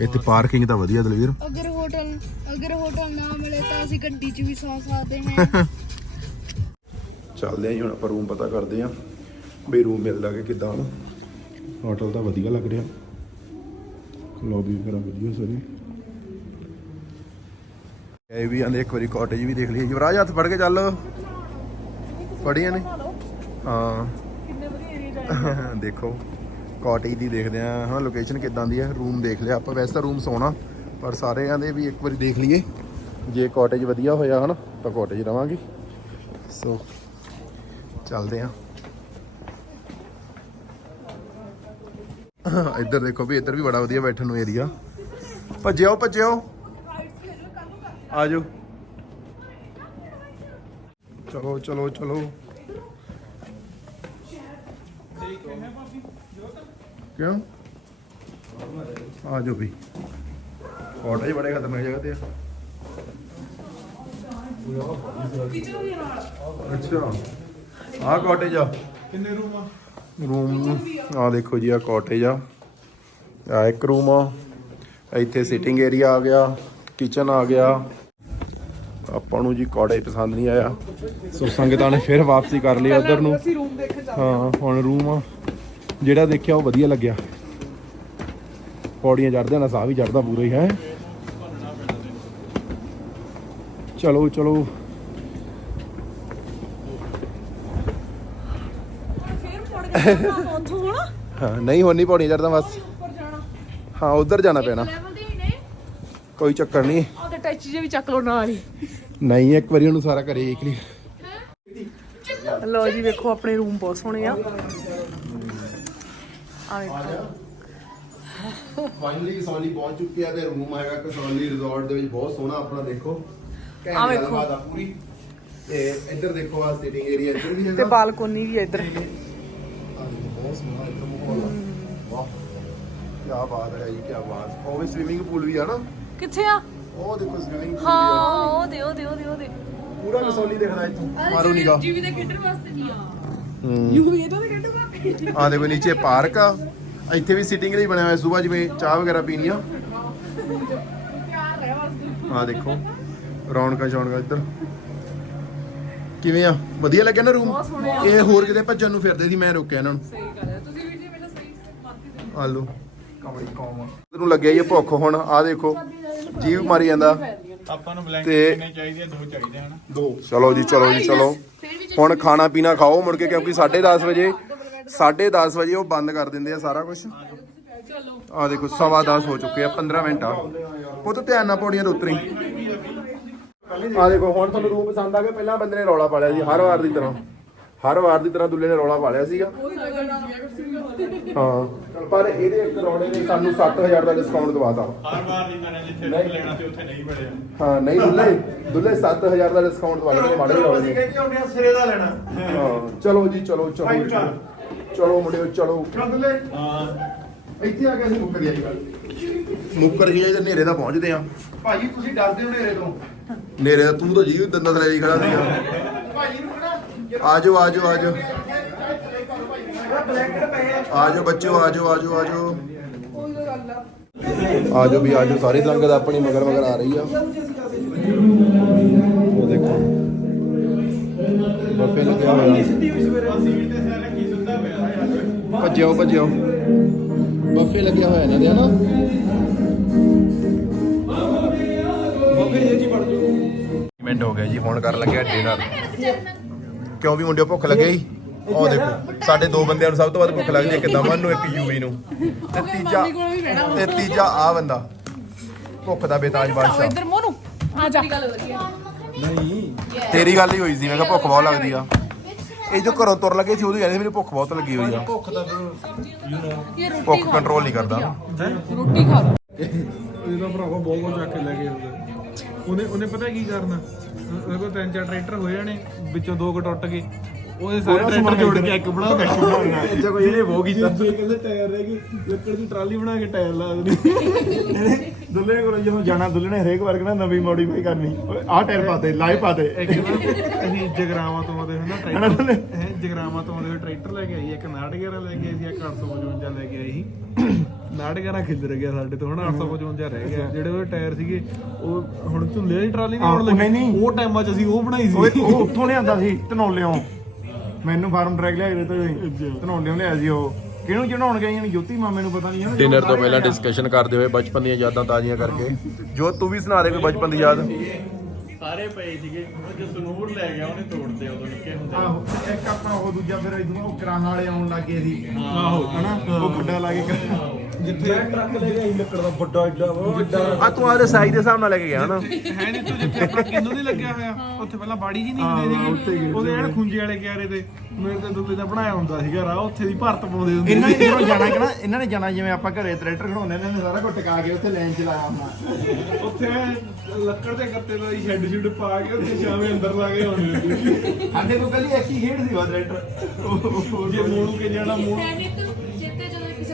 ਇੱਥੇ ਪਾਰਕਿੰਗ ਤਾਂ ਵਧੀਆ ਦਲਵੀਰ। ਅਗਰ ਹੋਟਲ ਅਗਰ ਹੋਟਲ ਨਾ ਮਿਲੇ ਤਾਂ ਅਸੀਂ ਗੱਡੀ 'ਚ ਵੀ ਸੌ ਸਕਦੇ ਹਾਂ। <laughs> ਚੱਲਦੇ ਆ ਜੀ ਹੁਣ ਆਪਾਂ ਰੂਮ ਪਤਾ ਕਰਦੇ ਆ ਵੀ ਰੂਮ ਮਿਲਦਾ ਕਿ ਕਿਦਾਂ ਹੋਟਲ ਤਾਂ ਵਧੀਆ ਲੱਗ ਰਿਹਾ। ਲੌਬੀ ਵਗੈਰਾ ਵਧੀਆ ਸਾਰੀ। ਇਹ ਵੀ ਆਂਦੇ ਇੱਕ ਵਾਰੀ ਕਾਟੇਜ ਵੀ ਦੇਖ ਲਈਏ। ਯੁਵਰਾਜ ਹੱਥ ਫੜ ਕੇ ਚੱਲ। ਫੜੀਆਂ ਨੇ? ਹਾਂ। ਕਿੰਨੇ ਵਧੀਆ ਏਰੀਆ <laughs> ਦੇਖੋ ਕਾਟੇਜ ਦੀ ਦੇਖਦੇ ਆ ਹਾਂ ਲੋਕੇਸ਼ਨ ਕਿਦਾਂ ਦੀ ਹੈ ਰੂਮ ਦੇਖ ਲਿਆ ਆਪਾਂ। ਵੈਸੇ ਤਾਂ ਰੂਮ ਸੋਹਣਾ ਪਰ ਸਾਰੇ ਆਂਦੇ ਵੀ ਇੱਕ ਵਾਰੀ ਦੇਖ ਲਈਏ। ਜੇ ਕਾਟੇਜ ਵਧੀਆ ਹੋਇਆ ਹਨ ਤਾਂ ਕਾਟੇਜ ਰਵਾਂਗੇ। ਸੋ ਚੱਲਦੇ ਆ <laughs> ਇੱਧਰ ਦੇਖੋ ਵੀ ਇੱਧਰ ਵੀ ਬੜਾ ਵਧੀਆ ਬੈਠਣ ਨੂੰ ਏਰੀਆ ਭੱਜਿਓ ਭੱਜਿਓ। ਆ ਜਾਓ ਚਲੋ ਚਲੋ ਚਲੋ। ਕਿਉਂ? ਆ ਜਾਓ ਵੀ ਕਾਟੇਜ ਬੜੇ ਖਤਰਨਾਕ ਜਗ੍ਹਾ ਤੇ ਆ। ਅੱਛਾ। ਆ ਕਾਟੇਜ ਆ। ਕਿੰਨੇ ਰੂਮ ਆ? ਰੂਮ ਆ ਦੇਖੋ ਜੀ ਆ ਕਾਟੇਜ ਆ। ਆ ਇੱਕ ਰੂਮ ਆ। ਇੱਥੇ ਸਿਟਿੰਗ ਏਰੀਆ ਆ ਗਿਆ ਕਿਚਨ ਆ ਗਿਆ। ਆਪਾਂ ਨੂੰ ਜੀ ਕਾਟੇਜ ਪਸੰਦ ਨਹੀਂ ਆਇਆ। ਸੋ ਸੰਗਤਾਂ ਨੇ ਫਿਰ ਵਾਪਸੀ ਕਰ ਲਈ ਉਧਰ ਨੂੰ। ਅਸੀਂ ਰੂਮ ਦੇਖਣ ਜਾ ਹਾਂ ਹੁਣ ਰੂਮ ਆ। ਜਿਹੜਾ ਦੇਖਿਆ ਉਹ ਵਧੀਆ ਲੱਗਿਆ। ਪੌੜੀਆਂ ਚੜਦੇ ਨਾ ਸਾਹ ਵੀ ਚੜਦਾ ਪੂਰਾ ਹੀ ਹੈ। ਚਲੋ ਚਲੋ। ਹਾਂ ਨਹੀਂ ਹੁਣ ਨਹੀਂ ਪੌੜੀਆਂ ਚੜਦਾ ਬਸ। ਹਾਂ ਉਧਰ ਜਾਣਾ ਪੈਣਾ। ਹੀ ਕੋਈ ਚੱਕਰ ਨਹੀਂ। ਆ ਤੇ ਟੱਚ ਜੇ ਵੀ ਚੱਕ ਲੋ ਨਾਲ ਹੀ। ਨਹੀਂ ਇੱਕ ਵਾਰੀ ਉਹਨੂੰ ਸਾਰਾ ਘਰੇ ਦੇਖ ਲਈ। ਲੋ ਜੀ ਵੇਖੋ ਆਪਣੇ ਰੂਮ ਬਹੁਤ ਸੋਹਣੇ ਆ। ਆ ਵੇਖੋ। ਫਾਈਨਲੀ ਕਸੌਲੀ ਪਹੁੰਚ ਚੁੱਕੀ ਹੈ ਤੇ ਰੂਮ ਹੈਗਾ ਕਸੌਲੀ ਰਿਜ਼ੋਰਟ ਦੇ ਵਿੱਚ ਬਹੁਤ ਸੋਹਣਾ ਆਪਣਾ ਦੇਖੋ। ਘੈਂਟ ਆਹ ਵੇਖੋ। ਗੱਲਬਾਤ ਆ ਪੂਰੀ। ਤੇ ਇੱਧਰ ਦੇਖੋ ਆ ਸਿਟਿੰਗ ਏਰੀਆ ਇੱਧਰ ਵੀ ਤੇ ਹੈਗਾ। ਬਾਲਕੋਨੀ ਵੀ ਆ ਇੱਧਰ। ਬਹੁਤ ਸੋਹਣਾ ਇੱਧਰ ਮਾਹੌਲ ਆ। ਵਾਹ ਕੀ ਬਾਤ ਹੈ ਜੀ ਕੀ ਬਾਤ। ਉਹ ਵੀ ਸਵਿਮਿੰਗ ਪੂਲ ਵੀ ਆ ਨਾ। ਕਿੱਥੇ ਆ? ਉਹ ਦੇਖੋ ਸਵਿਮਿੰਗ ਪੂਲ ਹਾਂ ਉਹ ਦੇ ਉਹ ਦੇ ਉਹ ਦੇ ਉਹ ਦੇ। ਪੂਰਾ ਕਸੌਲੀ ਦਿਖਦਾ ਇੱਥੋਂ ਮਾਰੋ ਨਿਗਾ ਜੀਵੀ ਦੇ ਖੇਡਣ ਵਾਸਤੇ ਨਹੀਂ ਆ। ਹੂੰ। ਯੂ ਵੀ ਇਹਦਾ ਦੇ ਕੱਢੂਗਾ ਆ। ਦੇਖੋ ਨੀਚੇ ਪਾਰਕ ਆ। ਇੱਥੇ ਵੀ ਸਿਟਿੰਗ ਲਈ ਬਣਿਆ ਹੋਇਆ ਸਵੇਰ ਜਿਵੇਂ ਚਾਹ ਵਗੈਰਾ ਪੀਣੀ ਆ। ਆ ਦੇਖੋ ਰੌਣਕਾਂ ਸ਼ੌਣਕਾਂ ਇੱਧਰ। ਕਿਵੇਂ ਆ? ਵਧੀਆ ਲੱਗਿਆ ਨਾ ਰੂਮ ਇਹ ਹੋਰ ਕਿਤੇ ਭੱਜਣ ਨੂੰ ਫਿਰਦੇ ਸੀ ਮੈਂ ਰੋਕਿਆ ਇਹਨਾਂ ਨੂੰ। ਸਹੀ ਗੱਲ ਹੈ। ਤੁਸੀਂ ਵੀਡੀਓ ਪਹਿਲਾਂ ਸਹੀ ਮੰਨਦੇ ਦੇ ਆ ਲੋ ਕਮੜੀ ਕੌਮ ਨੂੰ ਲੱਗਿਆ ਇਹ ਭੁੱਖ ਹੁਣ। ਆ ਦੇਖੋ। ਜੀਵ ਮਾਰੀ ਜਾਂਦਾ। ਆਪਾਂ ਨੂੰ ਬਲੈਂਕਟ ਕਿੰਨੇ ਚਾਹੀਦੇ ਆ ਦੋ ਚਾਹੀਦੇ ਹਨ। ਦੋ। ਚਲੋ ਜੀ ਚਲੋ ਜੀ ਚਲੋ। ਹੁਣ ਖਾਣਾ ਪੀਣਾ ਖਾਓ ਮੁੜ ਕੇ ਕਿਉਂਕਿ 10:30 ਵਜੇ 10:30 ਵਜੇ ਉਹ ਬੰਦ ਕਰ ਦਿੰਦੇ ਆ ਸਾਰਾ ਕੁਝ ਆ ਦੇਖੋ ਸਵਾ 10 ਹੋ ਚੁੱਕੇ ਆ 15 ਮਿੰਟ ਆ। ਉਹ ਤਾਂ ਧਿਆਨ ਨਾਲ ਪੌੜੀਆਂ ਤੋਂ ਉਤਰੀ। ਆ ਦੇਖੋ ਹੁਣ ਤੁਹਾਨੂੰ ਰੂਮ ਪਸੰਦ ਆ ਗਿਆ ਪਹਿਲਾਂ ਬੰਦੇ ਨੇ ਰੌਲਾ ਪਾ ਲਿਆ ਸੀ ਹਰ ਵਾਰ ਦੀ ਤਰ੍ਹਾਂ। ਹਰ ਵਾਰ ਦੀ ਤਰ੍ਹਾਂ ਦੁੱਲੇ ਨੇ ਰੌਲਾ ਪਾ ਲਿਆ ਸੀਗਾ। ਹਾਂ ਪਰ ਇਹਦੇ ਇੱਕ ਰੌਲੇ ਨੇ ਸਾਨੂੰ 7000 ਦਾ ਡਿਸਕਾਊਂਟ ਦਵਾਤਾ। ਹਰ ਵਾਰ ਦੀ ਤਰ੍ਹਾਂ ਜਿੱਥੇ ਲੈਣਾ ਸੀ ਉੱਥੇ ਨਹੀਂ ਮਿਲਿਆ। ਹਾਂ ਨਹੀਂ ਦੁੱਲੇ ਦੁੱਲੇ 7000 ਦਾ ਡਿਸਕਾਊਂਟ ਦਵਾ ਕੇ ਮਾੜੇ ਰੌਲੇ ਨੇ ਉਹਨੇ ਸਿਰੇ ਦਾ ਲੈਣਾ। ਹਾਂ ਚਲੋ ਜੀ ਚਲੋ ਚਲੋ। ਚਲੋ ਚਲੋ ਮੁੰਡਿਓ ਚਲੋ। ਹਾਂ। ਇੱਥੇ ਆ ਕੇ ਅਸੀਂ ਮੁੱਕਰ ਗਏ ਗੱਲ। ਮੁੱਕਰ ਗਏ ਇਧਰ ਨੇਰੇ ਦਾ ਪਹੁੰਚਦੇ ਆ। ਭਾਜੀ ਤੁਸੀਂ ਡਰਦੇ ਹੋ ਨੇਰੇ ਤੋਂ? ਨੇਰੇ ਦਾ ਤੂੰ ਤਾਂ ਜੀ ਦੰਦਾਂ ਹੀ ਖੜਾ ਸੀਗਾ। ਆਜੋ ਆਜੋ ਆਜੋ। ਆਜੋ ਬੱਚਿਓ ਆਜੋ ਆਜੋ ਆਜੋ। ਆਜੋ ਵੀ ਆਜੋ। ਸਾਰੀ ਸੰਗਤ ਆਪਣੀ ਮਗਰ ਮਗਰ ਆ ਰਹੀ ਆ। ਉਹ ਦੇਖੋ। ਬੱਫੇ ਲੱਗਿਆ ਹੋਇਆ ਸੀਟ ਤੇ ਸਾਰੇ ਕੀ ਸੁੱਤਾ ਪਿਆ ਭੱਜਿਓ ਭੱਜਿਓ ਬੱਫੇ ਲੱਗਿਆ ਹੋਇਆ ਇਹਨਾਂ ਦੇ ਹਨਾ ਮਿੰਟ ਹੋ ਗਿਆ ਜੀ ਹੁਣ ਕਰਨ ਲੱਗਿਆ ਡਿਨਰ ਕਿਉਂ ਵੀ ਮੁੰਡਿਓ ਭੁੱਖ ਲੱਗੀ ਉਹ ਦੇਖੋ ਸਾਡੇ ਦੋ ਬੰਦਿਆਂ ਨੂੰ ਸਭ ਤੋਂ ਵੱਧ ਭੁੱਖ ਲੱਗਦੀ ਹੈ ਇੱਕ ਦਮਨ ਨੂੰ ਇੱਕ ਯੂਵੀ ਨੂੰ। ਤੇ ਤੀਜਾ ਤੇ ਤੀਜਾ ਆ ਬੰਦਾ। ਭੁੱਖ ਦਾ ਬੇਤਾਜ ਬਾਦਸ਼ਾਹ। ਇੱਧਰ ਮੋਨੂ ਆ ਜਾ। ਤੇਰੀ ਗੱਲ ਹੀ ਹੋਈ ਸੀ ਮੈਂ ਕਿਹਾ ਭੁੱਖ ਬਹੁਤ ਲੱਗਦੀ ਆ। ਇਹ ਜੋ ਘਰੋਂ ਤੁਰ ਲੱਗੇ ਸੀ ਉਹਦੀ ਕਹਿੰਦੇ ਮੈਨੂੰ ਭੁੱਖ ਬਹੁਤ ਲੱਗੀ ਹੋਈ ਆ। ਭੁੱਖ ਦਾ ਭੁੱਖ ਕੰਟਰੋਲ ਨਹੀਂ ਕਰਦਾ। ਰੋਟੀ ਖਾ ਲਓ। ਇਹਦਾ ਭਰਾਵਾ ਬਹੁਤ ਬਹੁਤ ਚੱਕ ਕੇ ਲੈ ਕੇ ਆਉਂਦਾ। ਉਹਨੇ ਉਹਨੇ ਪਤਾ ਕੀ ਕਰਨਾ? ਉਹਦੇ ਕੋਲ ਤਿੰਨ ਚਾਰ ਟਰੈਕਟਰ ਹੋ ਜਾਣੇ ਵਿੱਚੋਂ ਦੋ ਕੁ ਟੁੱਟ ਗਏ। ਉਹਦੇ ਸਾਰੇ ਟਰੈਕਟਰ ਜੋੜ ਕੇ ਇੱਕ ਬਣਾ ਕੇ ਬਣਾਉਣਾ ਇਹ ਕੋਈ ਇਹਨੇ ਉਹ ਕੀਤਾ ਕਹਿੰਦੇ ਟਾਇਰ ਰਹਿ ਗਏ। ਲੱਕੜ ਦੀ ਟਰਾਲੀ ਬਣਾ ਕੇ ਟਾਇਰ ਲਾ ਦੇਣੀ। ਦੁੱਲੇ ਕੋਲ ਜਦੋਂ ਜਾਣਾ ਦੁੱਲੇ ਨੇ ਹਰੇਕ ਵਾਰ ਕਹਿੰਦਾ ਨਵੀਂ ਮੋਡੀਫਾਈ ਕਰਨੀ। ਆਹ ਟਾਇਰ ਪਾਤੇ ਲਾਈਵ ਪਾਤੇ ਅਸੀਂ ਜਗਰਾਵਾਂ ਤੋਂ ਆਉਂਦੇ ਹੁੰਦਾ ਟਰੈਕਟਰ ਜਗਰਾਵਾਂ ਤੋਂ ਹੋਏ ਟਰੈਕਟਰ ਲੈ ਕੇ ਆਈ ਇੱਕ 911 ਲੈ ਕੇ ਆਈ ਸੀ ਇੱਕ 855 ਲੈ ਕੇ ਆਈ ਸੀ। 911 ਖਿੱਲਰ ਗਿਆ ਸਾਡੇ ਤੋਂ ਹੁਣ 855 ਰਹਿ ਗਿਆ। ਜਿਹੜੇ ਉਹਦੇ ਟਾਇਰ ਸੀਗੇ ਉਹ ਹੁਣ ਝੁੱਲੇ ਦੀ ਟਰਾਲੀ ਨਹੀਂ ਆਉਣ ਲੱਗੀ। ਨਹੀਂ। ਉਹ ਟਾਈਮਾਂ 'ਚ ਅਸੀਂ ਉਹ ਬਣਾਈ ਓਏ ਸੀ। ਉਹ ਉੱਥੋਂ ਲਿਆਂਦਾ ਸੀ ਧਨੌਲਿਓਂ। ਮੈਨੂੰ ਫਾਰਮ ਟਰੈਕ ਲਿਆ ਕੇ ਦਿੱਤਾ ਧਨੌਲਿਓਂ ਲਿਆ ਸੀ ਉਹ। ਕਿਹਨੂੰ ਚੜਾਉਣ ਗਏ ਯਾਨੀ ਜੋਤੀ ਮਾਮੇ ਨੂੰ ਪਤਾ ਨਹੀਂ ਹੈ ਡਿਨਰ ਤੋਂ ਪਹਿਲਾਂ ਡਿਸਕਸ਼ਨ ਕਰਦੇ ਹੋਏ ਬਚਪਨ ਦੀਆਂ ਯਾਦਾਂ ਤਾਜ਼ੀਆਂ ਕਰਕੇ। ਜੋ ਤੂੰ ਵੀ ਸੁਣਾ ਦੇ ਕੋਈ ਬਚਪਨ ਦੀ ਯਾਦ। ਸਾਰੇ ਪਏ ਸੀਗੇ। ਉਹ ਜੋ ਸਨੂਰ ਲੈ ਗਿਆ ਉਹਨੇ ਤੋੜਤੇ ਉਦੋਂ ਨਿੱਕੇ ਹੁੰਦੇ ਆਹੋ ਇੱਕ ਆਪਾਂ ਉਹ ਦੂਜਾ ਫਿਰ ਇਦੋਂ ਉਹ ਕਰਾਹਾਂ ਵਾਲੇ ਆਉਣ ਲੱਗੇ ਸੀ। ਆਹੋ। ਹਨਾ? ਉਹ ਖੱਡਾ ਲਾ ਕੇ ਜਿੱਥੇ ਟਰੱਕ ਲੈ ਕੇ ਆਈ ਲੱਕੜ ਦਾ ਵੱਡਾ ਏਡਾ ਉਹ ਏਡਾ ਆ ਤੂੰ ਆਦੇ ਸਾਈਜ਼ ਦੇ ਹਿਸਾਬ ਨਾਲ ਲੈ ਕੇ ਗਿਆ ਨਾ। ਹੈ ਨਹੀਂ ਤੂੰ ਜਿੱਥੇ ਆਪਣਾ ਕਿੰਨੂ ਨਹੀਂ ਲੱਗਿਆ ਹੋਇਆ ਉੱਥੇ ਪਹਿਲਾਂ ਬਾੜੀ ਜੀ ਨਹੀਂ ਹੁੰਦੀ ਸੀਗੀ। ਉਹਦੇ ਐਨ ਖੁੰਝੇ ਵਾਲੇ ਕਿਆਰੇ ਤੇ ਮੇਰੇ ਤੇ ਦੁੱਲੇ ਦਾ ਬਣਾਇਆ ਹੁੰਦਾ ਸੀਗਾ ਰਾਹ ਉੱਥੇ ਦੀ ਭਰਤ ਪਾਉਂਦੇ ਹੁੰਦੇ ਇਹਨਾਂ ਨੇ ਜਦੋਂ ਜਾਣਾ ਕਿ ਨਾ ਇਹਨਾਂ ਨੇ ਜਾਣਾ ਜਿਵੇਂ ਆਪਾਂ ਘਰੇ ਟਰੈਕਟਰ ਖੜਾਉਂਦੇ ਨੇ ਇਹਨਾਂ ਨੇ ਸਾਰਾ ਕੁਝ ਟਿਕਾ ਕੇ ਉੱਥੇ ਲਾਈਨ ਚ ਲਾਇਆ ਹੁੰਦਾ। ਉੱਥੇ ਲੱਕੜ ਦੇ ਗੱਤੇ ਦਾ ਸ਼ੈੱਡ ਸ਼ੁੱਡ ਪਾ ਕੇ ਉੱਥੇ ਸ਼ਾਮੇ ਅੰਦਰ ਲਾ ਕੇ ਆਉਂਦੇ ਸਾਡੇ ਕੋਲ ਕੱਲੀ ਇੱਕ ਹੀ ਖੇਡ ਸੀ ਉਹ ਟਰੈਕਟਰ ਸੀ। ਜੇ ਮੋੜੂ ਕੇ ਜਾਣਾ ਮੋੜ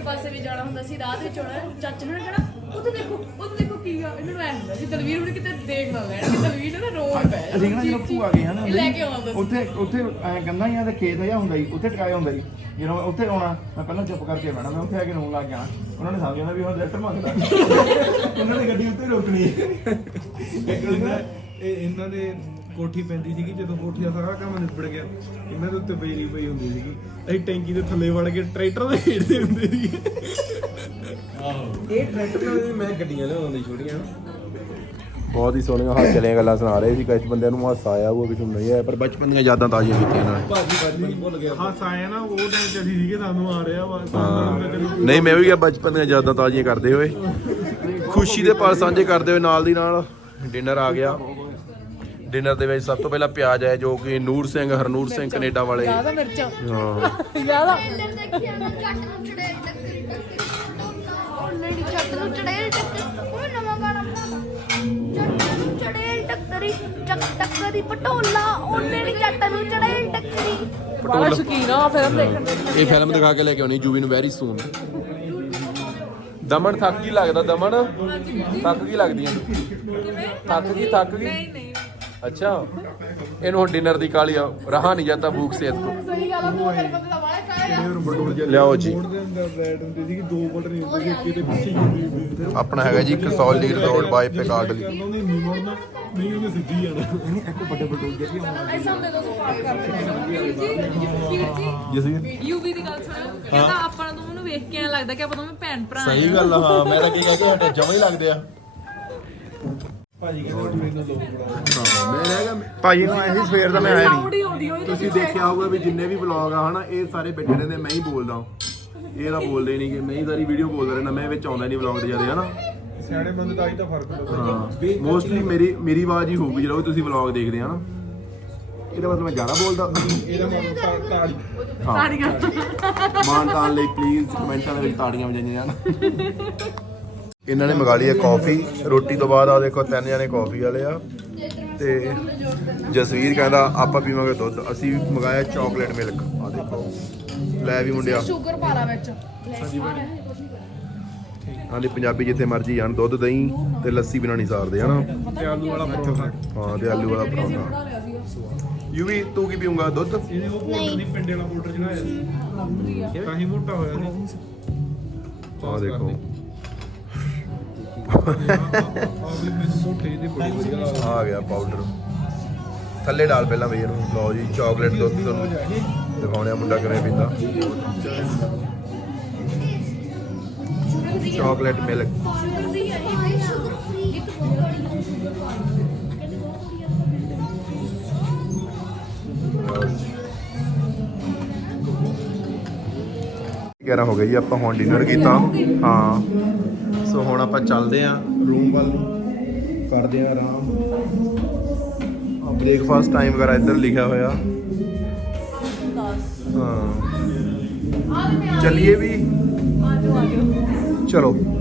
ਪਾਸੇ ਵੀ ਜਾਣਾ ਹੁੰਦਾ ਸੀ ਰਾਹ ਦੇ ਵਿੱਚ ਆਉਣਾ ਚਾਚਾ ਨੇ ਕਹਿਣਾ ਉੱਥੇ ਦੇਖੋ ਉੱਥੇ ਦੇਖੋ ਕੀ ਆ। ਇਹਨਾਂ ਨੂੰ ਐ ਹੁੰਦਾ ਸੀ ਦਲਵੀਰ ਹੁਣ ਕਿਤੇ ਦੇਖ ਨਾ ਲੈਣ ਕਿ ਦਲਵੀਰ ਨੇ ਨਾ ਰੋਡ ਪੈ ਅਸੀਂ ਕਹਿੰਦਾ ਜਦੋਂ ਭੂਆ ਗਏ ਹਨ ਇਹ ਲੈ ਕੇ ਆਉਂਦਾ ਸੀ। ਉੱਥੇ ਉੱਥੇ ਐ ਗੰਦਾ ਜਾਂ ਤੇ ਖੇਤ ਜਿਹਾ ਹੁੰਦਾ ਸੀ ਉੱਥੇ ਟਿਕਾਇਆ ਹੁੰਦਾ ਸੀ। ਜਦੋਂ ਮੈਂ ਉੱਥੇ ਆਉਣਾ ਮੈਂ ਪਹਿਲਾਂ ਚੁੱਪ ਕਰਕੇ ਬਹਿਣਾ ਮੈਂ ਉੱਥੇ ਆ ਕੇ ਰੋਣ ਲੱਗ ਜਾਣਾ ਉਹਨਾਂ ਨੇ ਸਮਝ ਜਾਣਾ ਵੀ ਹੁਣ ਲੈਟਰ ਮੰਗਦਾ। <laughs> ਉਹਨਾਂ ਨੇ ਗੱਡੀ ਉੱਤੇ ਰੋਕਣੀ ਇੱਕ ਦਿਨ ਨਾ ਇਹ ਇਹਨਾਂ ਦੇ ਕੋਠੀ ਪੈਂਦੀ ਸੀਗੀ ਜਦੋਂ ਕੋਠੀ ਦਾ ਸਾਰਾ ਕੰਮ ਨਿਬੜ ਗਿਆ ਇਹਨਾਂ ਦੇ ਉੱਤੇ ਬਿਜਲੀ ਪਈ ਹੁੰਦੀ ਸੀਗੀ। ਅਸੀਂ ਟੈਂਕੀ ਦੇ ਥੱਲੇ ਵੜ ਕੇ ਟਰੈਕਟਰ ਦੇ ਖੇਡਦੇ ਹੁੰਦੇ ਸੀ ਇਹ ਟਰੈਕਟਰ ਨਾਲ ਮੈਂ ਗੱਡੀਆਂ ਲਿਆਉਂਦਾ ਛੋਟੀਆਂ। ਬਹੁਤ ਹੀ ਸੋਹਣੀਆਂ ਹਾਸੇ ਵਾਲੀਆਂ ਗੱਲਾਂ ਸੁਣਾ ਰਹੇ ਸੀ ਕੁਝ ਬੰਦਿਆਂ ਨੂੰ ਹਾਸਾ ਆਇਆ ਉਹ ਕਿਸੇ ਨੂੰ ਨਹੀਂ ਆਇਆ ਪਰ ਬਚਪਨ ਦੀਆਂ ਯਾਦਾਂ ਤਾਜ਼ੀਆਂ ਕੀਤੀਆਂ ਇਹਨਾਂ ਨੇ। ਭਾਜੀ ਭਾਜੀ ਭੁੱਲ ਗਿਆ। ਨਾ ਉਹ ਟਾਈਮ ਤੇ ਅਸੀਂ ਸੀਗੇ ਸਾਨੂੰ ਆ ਰਿਹਾ ਵਾ ਨਹੀਂ ਮੈਂ ਵੀ ਗਿਆ ਬਚਪਨ ਦੀਆਂ ਯਾਦਾਂ ਤਾਜ਼ੀਆਂ ਕਰਦੇ ਹੋਏ। ਖੁਸ਼ੀ ਦੇ ਪਲ ਸਾਂਝੇ ਕਰਦੇ ਹੋਏ ਨਾਲ ਦੀ ਨਾਲ ਡਿਨਰ ਆ ਗਿਆ। ਡਿਨਰ ਦੇ ਵਿੱਚ ਸਭ ਤੋਂ ਪਹਿਲਾਂ ਪਿਆਜ਼ ਹੈ ਜੋ ਕਿ ਨੂਰ ਸਿੰਘ ਹਰਨੂਰ ਸਿੰਘ ਕੈਨੇਡਾ ਵਾਲੇ। ਜ਼ਿਆਦਾ ਮਿਰਚ। ਹਾਂ। ਜ਼ਿਆਦਾ। ਟੱਕਰੀ ਨੂੰ ਜੱਟ ਨੂੰ ਚੜੇਲ ਟੱਕਰੀ ਬੜਾ ਸ਼ੌਕੀਨ ਆ ਫਿਲਮ ਦੇਖਣ ਦੇ। ਇਹ ਫਿਲਮ ਦਿਖਾ ਕੇ ਲੈ ਕੇ ਆਉਣੀ ਜੂਵੀ ਨੂੰ ਵੈਰੀ ਸੂਨ ਦਮਨ ਥੱਕ ਗਈ ਲੱਗਦਾ ਦਮਨ? ਥੱਕ ਗਈ ਲੱਗਦੀਆਂ ਥੱਕ ਗਈ ਥੱਕ ਗਈ? ਨਹੀਂ ਨਹੀਂ। ਅੱਛਾ। ਇਹਨੂੰ ਹੁਣ ਡਿਨਰ ਦੀ ਕਾਲੀ ਆ। ਰਹਾ ਨਹੀਂ ਜਾਂਦਾ ਭੂਖ ਸੇਤ ਕੋ ਸਹੀ ਗੱਲ ਆ ਉਹ ਮੇਰੇ ਬੰਦੇ ਦਾ ਵਾਲੇ ਖਾਇਆ ਲਿਆਓ ਜੀ ਮੋੜ ਦੇ ਅੰਦਰ ਬੈਟ ਹੁੰਦੀ ਸੀਗੀ ਦੋ ਬਟਨ ਨਹੀਂ ਹੁੰਦੇ ਸੀ ਕਿਤੇ ਪਿੱਛੇ ਹੁੰਦੀ ਹੁੰਦੀ ਸੀ ਆਪਣਾ ਹੈਗਾ ਜੀ ਕਸੌਲੀ ਰੋਡ ਬਾਈ ਕਰਨਾ ਉਹਨੇ ਨਹੀਂ ਮੋੜਨਾ ਨਹੀਂ ਉਹਨੇ ਸਿੱਧੀ ਜਾਣਾ ਇੱਕ ਵੱਡੇ ਵੱਡੇ ਜਿਹੜੀ ਐਸਾ ਹੁੰਦੇ ਤਾਂ ਪਾਰ ਕਰਦੇ ਵੀਰ ਜੀ ਵੀਰ ਜੀ ਯੂਵੀ ਦੀ ਗੱਲ ਸੁਣਿਓ ਕਹਿੰਦਾ ਆਪਾਂ ਨੂੰ ਉਹਨੂੰ ਵੇਖ ਕੇ ਐਂ ਲੱਗਦਾ ਕਿ ਆਪਾਂ ਦੋਵੇਂ ਭੈਣ ਭਰਾ ਸਹੀ ਗੱਲ ਆ ਹਾਂ ਮੈਂ ਤਾਂ ਕੀ ਕਹਿ ਕੇ ਹਟਿਆ ਜਮਾਂ ਹੀ ਲੱਗਦੇ ਆ। ਭਾਜੀ ਕਹਿੰਦਾ ਮੈਨੂੰ ਲੋਕ ਬੜਾ ਹਾਂ ਮੈਂ ਰਹਿ ਗਿਆ ਭਾਜੀ ਨੂੰ ਐਸੀ ਸਵੇਰ ਦਾ ਮੈਂ ਆਇਆ ਸਾਊਂਡ ਹੀ ਆਉਂਦੀ ਹੋਈ ਤੁਸੀਂ ਦੇਖਿਆ ਹੋਊਗਾ ਵੀ ਜਿੰਨੇ ਵੀ ਵਲੌਗ ਆ ਹਨਾ ਇਹ ਸਾਰੇ ਬੈਠੇ ਰਹਿੰਦੇ ਮੈਂ ਹੀ ਬੋਲਦਾ ਇਹ ਤਾਂ ਬੋਲਦੇ ਨਹੀਂ ਕਿ ਮੈਂ ਹੀ ਸਾਰੀ ਵੀਡੀਓ ਬੋਲਦਾ ਰਹਿੰਦਾ ਮੈਂ ਵਿੱਚ ਆਉਂਦਾ ਨਹੀਂ ਵਲੌਗ ਦੇ ਜ਼ਿਆਦਾ ਹਨਾ। ਸਿਆਣੇ ਬੰਦੇ ਦਾ ਹੀ ਤਾਂ ਫ਼ਰਕ ਹੁੰਦਾ। ਹਾਂ ਮੋਸਟਲੀ ਮੇਰੀ ਮੇਰੀ ਆਵਾਜ਼ ਹੀ ਹੋਊਗੀ ਜਦੋਂ ਵੀ ਤੁਸੀਂ ਵਲੌਗ ਦੇਖਦੇ ਆ ਨਾ ਇਹਦਾ ਮਤਲਬ ਮੈਂ ਜ਼ਿਆਦਾ ਬੋਲਦਾ। ਇਹਦਾ ਮਤਲਬ ਤਾਂ ਤਾੜੀ। ਸਾਰੀਆਂ ਮਾਨ ਤਾਨ ਲਈ ਪਲੀਜ਼ ਕਮੈਂਟਾਂ ਦੇ ਵਿੱਚ ਤਾੜੀਆਂ ਵਜਾਈਆਂ ਜਾਣ। ਇਹਨਾਂ ਨੇ ਮੰਗਾ ਲਈ ਹੈ ਕਾਫੀ। ਰੋਟੀ ਤੋਂ ਬਾਅਦ ਆ ਦੇਖੋ ਤਿੰਨ ਜਣੇ ਕਾਫੀ ਵਾਲੇ ਆ। ਤੇ ਜਸਵੀਰ ਕਹਿੰਦਾ ਆਪਾਂ ਪੀਵਾਂਗੇ ਦੁੱਧ। ਅਸੀਂ ਮੰਗਾਇਆ ਚਾਕਲੇਟ ਮਿਲਕ ਆ ਦੇਖੋ। ਲੈ ਵੀ ਮੁੰਡਿਆ। ਸ਼ੂਗਰ ਪਾ ਲਾ ਵਿੱਚ। ਆਂਦੀ ਪੰਜਾਬੀ ਜਿੱਥੇ ਮਰਜ਼ੀ ਜਾਣ ਦੁੱਧ ਦਹੀਂ ਤੇ ਲੱਸੀ ਬਿਨਾਂ ਨਹੀਂ ਸਾਰਦੇ ਹਨਾ? ਤੇ ਆਲੂ ਵਾਲਾ ਪਰੌਂਠਾ। ਹਾਂ ਤੇ ਆਲੂ ਵਾਲਾ ਪਰੌਂਠਾ। ਯੂਵੀ ਤੂੰ ਕੀ ਪੀਊਂਗਾ ਦੁੱਧ? ਇਹਨੇ ਉਹ ਪਾਊਡਰ ਦੀ ਪਿੰਡੇ ਵਾਲਾ ਪਾਊਡਰ ਚੜਾਇਆ ਸੀ। ਤਾਂ ਹੀ ਮੋਟਾ ਹੋਇਆ ਸੀ। ਆ ਦੇਖੋ। ਆ ਗਿਆ ਪਾਊਡਰ ਥੱਲੇ ਡਾਲ ਪਹਿਲਾਂ ਬਈ ਇਹਨੂੰ। ਲਓ ਜੀ ਚਾਕਲੇਟ ਦੁੱਧ ਤੁਹਾਨੂੰ ਦਿਖਾਉਣਿਆ ਮੁੰਡਾ ਕਿਵੇਂ ਪੀਂਦਾ। ਚਾਕਲੇਟ ਮਿਲਕ ਸ਼ੂਗਰ ਫ੍ਰੀ ਹੈ ਇਹ ਸ਼ੂਗਰ ਫ੍ਰੀ ਇਹ ਤਾਂ ਬਹੁਤ ਬੜੀ ਸ਼ੂਗਰ ਪਾ 11 ਹੋ ਗਈ ਆਪਾਂ ਹੁਣ ਡਿਨਰ ਕੀਤਾ। ਹਾਂ। ਸੋ ਹੁਣ ਆਪਾਂ ਚੱਲਦੇ ਆਂ ਰੂਮ ਵੱਲ ਨੂੰ। ਕਰਦੇ ਆਂ ਆਰਾਮ। ਆ ਬ੍ਰੇਕਫਾਸਟ ਟਾਈਮ ਵਗੈਰਾ ਇੱਧਰ ਲਿਖਿਆ ਹੋਇਆ। ਹਾਂ। ਚਲਿਏ ਵੀ? ਚਲੋ।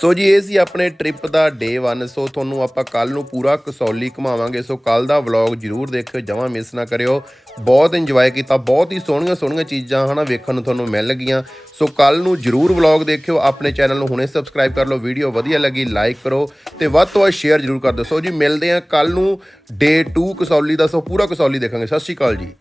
ਸੋ ਜੀ, ਇਹ ਸੀ ਆਪਣੇ ਟ੍ਰਿਪ ਦਾ ਡੇ 1 ਸੋ ਤੁਹਾਨੂੰ ਆਪਾਂ ਕੱਲ ਨੂੰ ਪੂਰਾ ਕਸੌਲੀ ਘੁਮਾਵਾਂਗੇ। ਸੋ ਕੱਲ ਦਾ ਵਲੌਗ ਜਰੂਰ ਦੇਖਿਓ, ਜਮਾਂ ਮਿਸ ਨਾ ਕਰਿਓ। ਬਹੁਤ ਇੰਜੋਏ ਕੀਤਾ, ਬਹੁਤ ਹੀ ਸੋਹਣੀਆਂ ਸੋਹਣੀਆਂ ਚੀਜ਼ਾਂ ਹਨਾ ਵੇਖਣ ਨੂੰ ਤੁਹਾਨੂੰ ਮਿਲ ਗਈਆਂ। ਸੋ ਕੱਲ ਨੂੰ ਜਰੂਰ ਵਲੌਗ ਦੇਖਿਓ, ਆਪਣੇ ਚੈਨਲ ਨੂੰ ਹੁਣੇ ਸਬਸਕ੍ਰਾਈਬ ਕਰ ਲਓ ਵੀਡੀਓ ਵਧੀਆ ਲੱਗੀ ਲਾਈਕ ਕਰੋ ਤੇ ਵੱਧ ਤੋਂ ਵੱਧ ਸ਼ੇਅਰ ਜਰੂਰ ਕਰ ਦਿਓ। ਸੋ ਜੀ, ਮਿਲਦੇ ਹਾਂ ਕੱਲ ਨੂੰ ਡੇ 2 ਕਸੌਲੀ ਦਾ। ਸੋ ਪੂਰਾ ਕਸੌਲੀ ਦੇਖਾਂਗੇ। ਸਤਿ ਸ਼੍ਰੀ ਅਕਾਲ ਜੀ।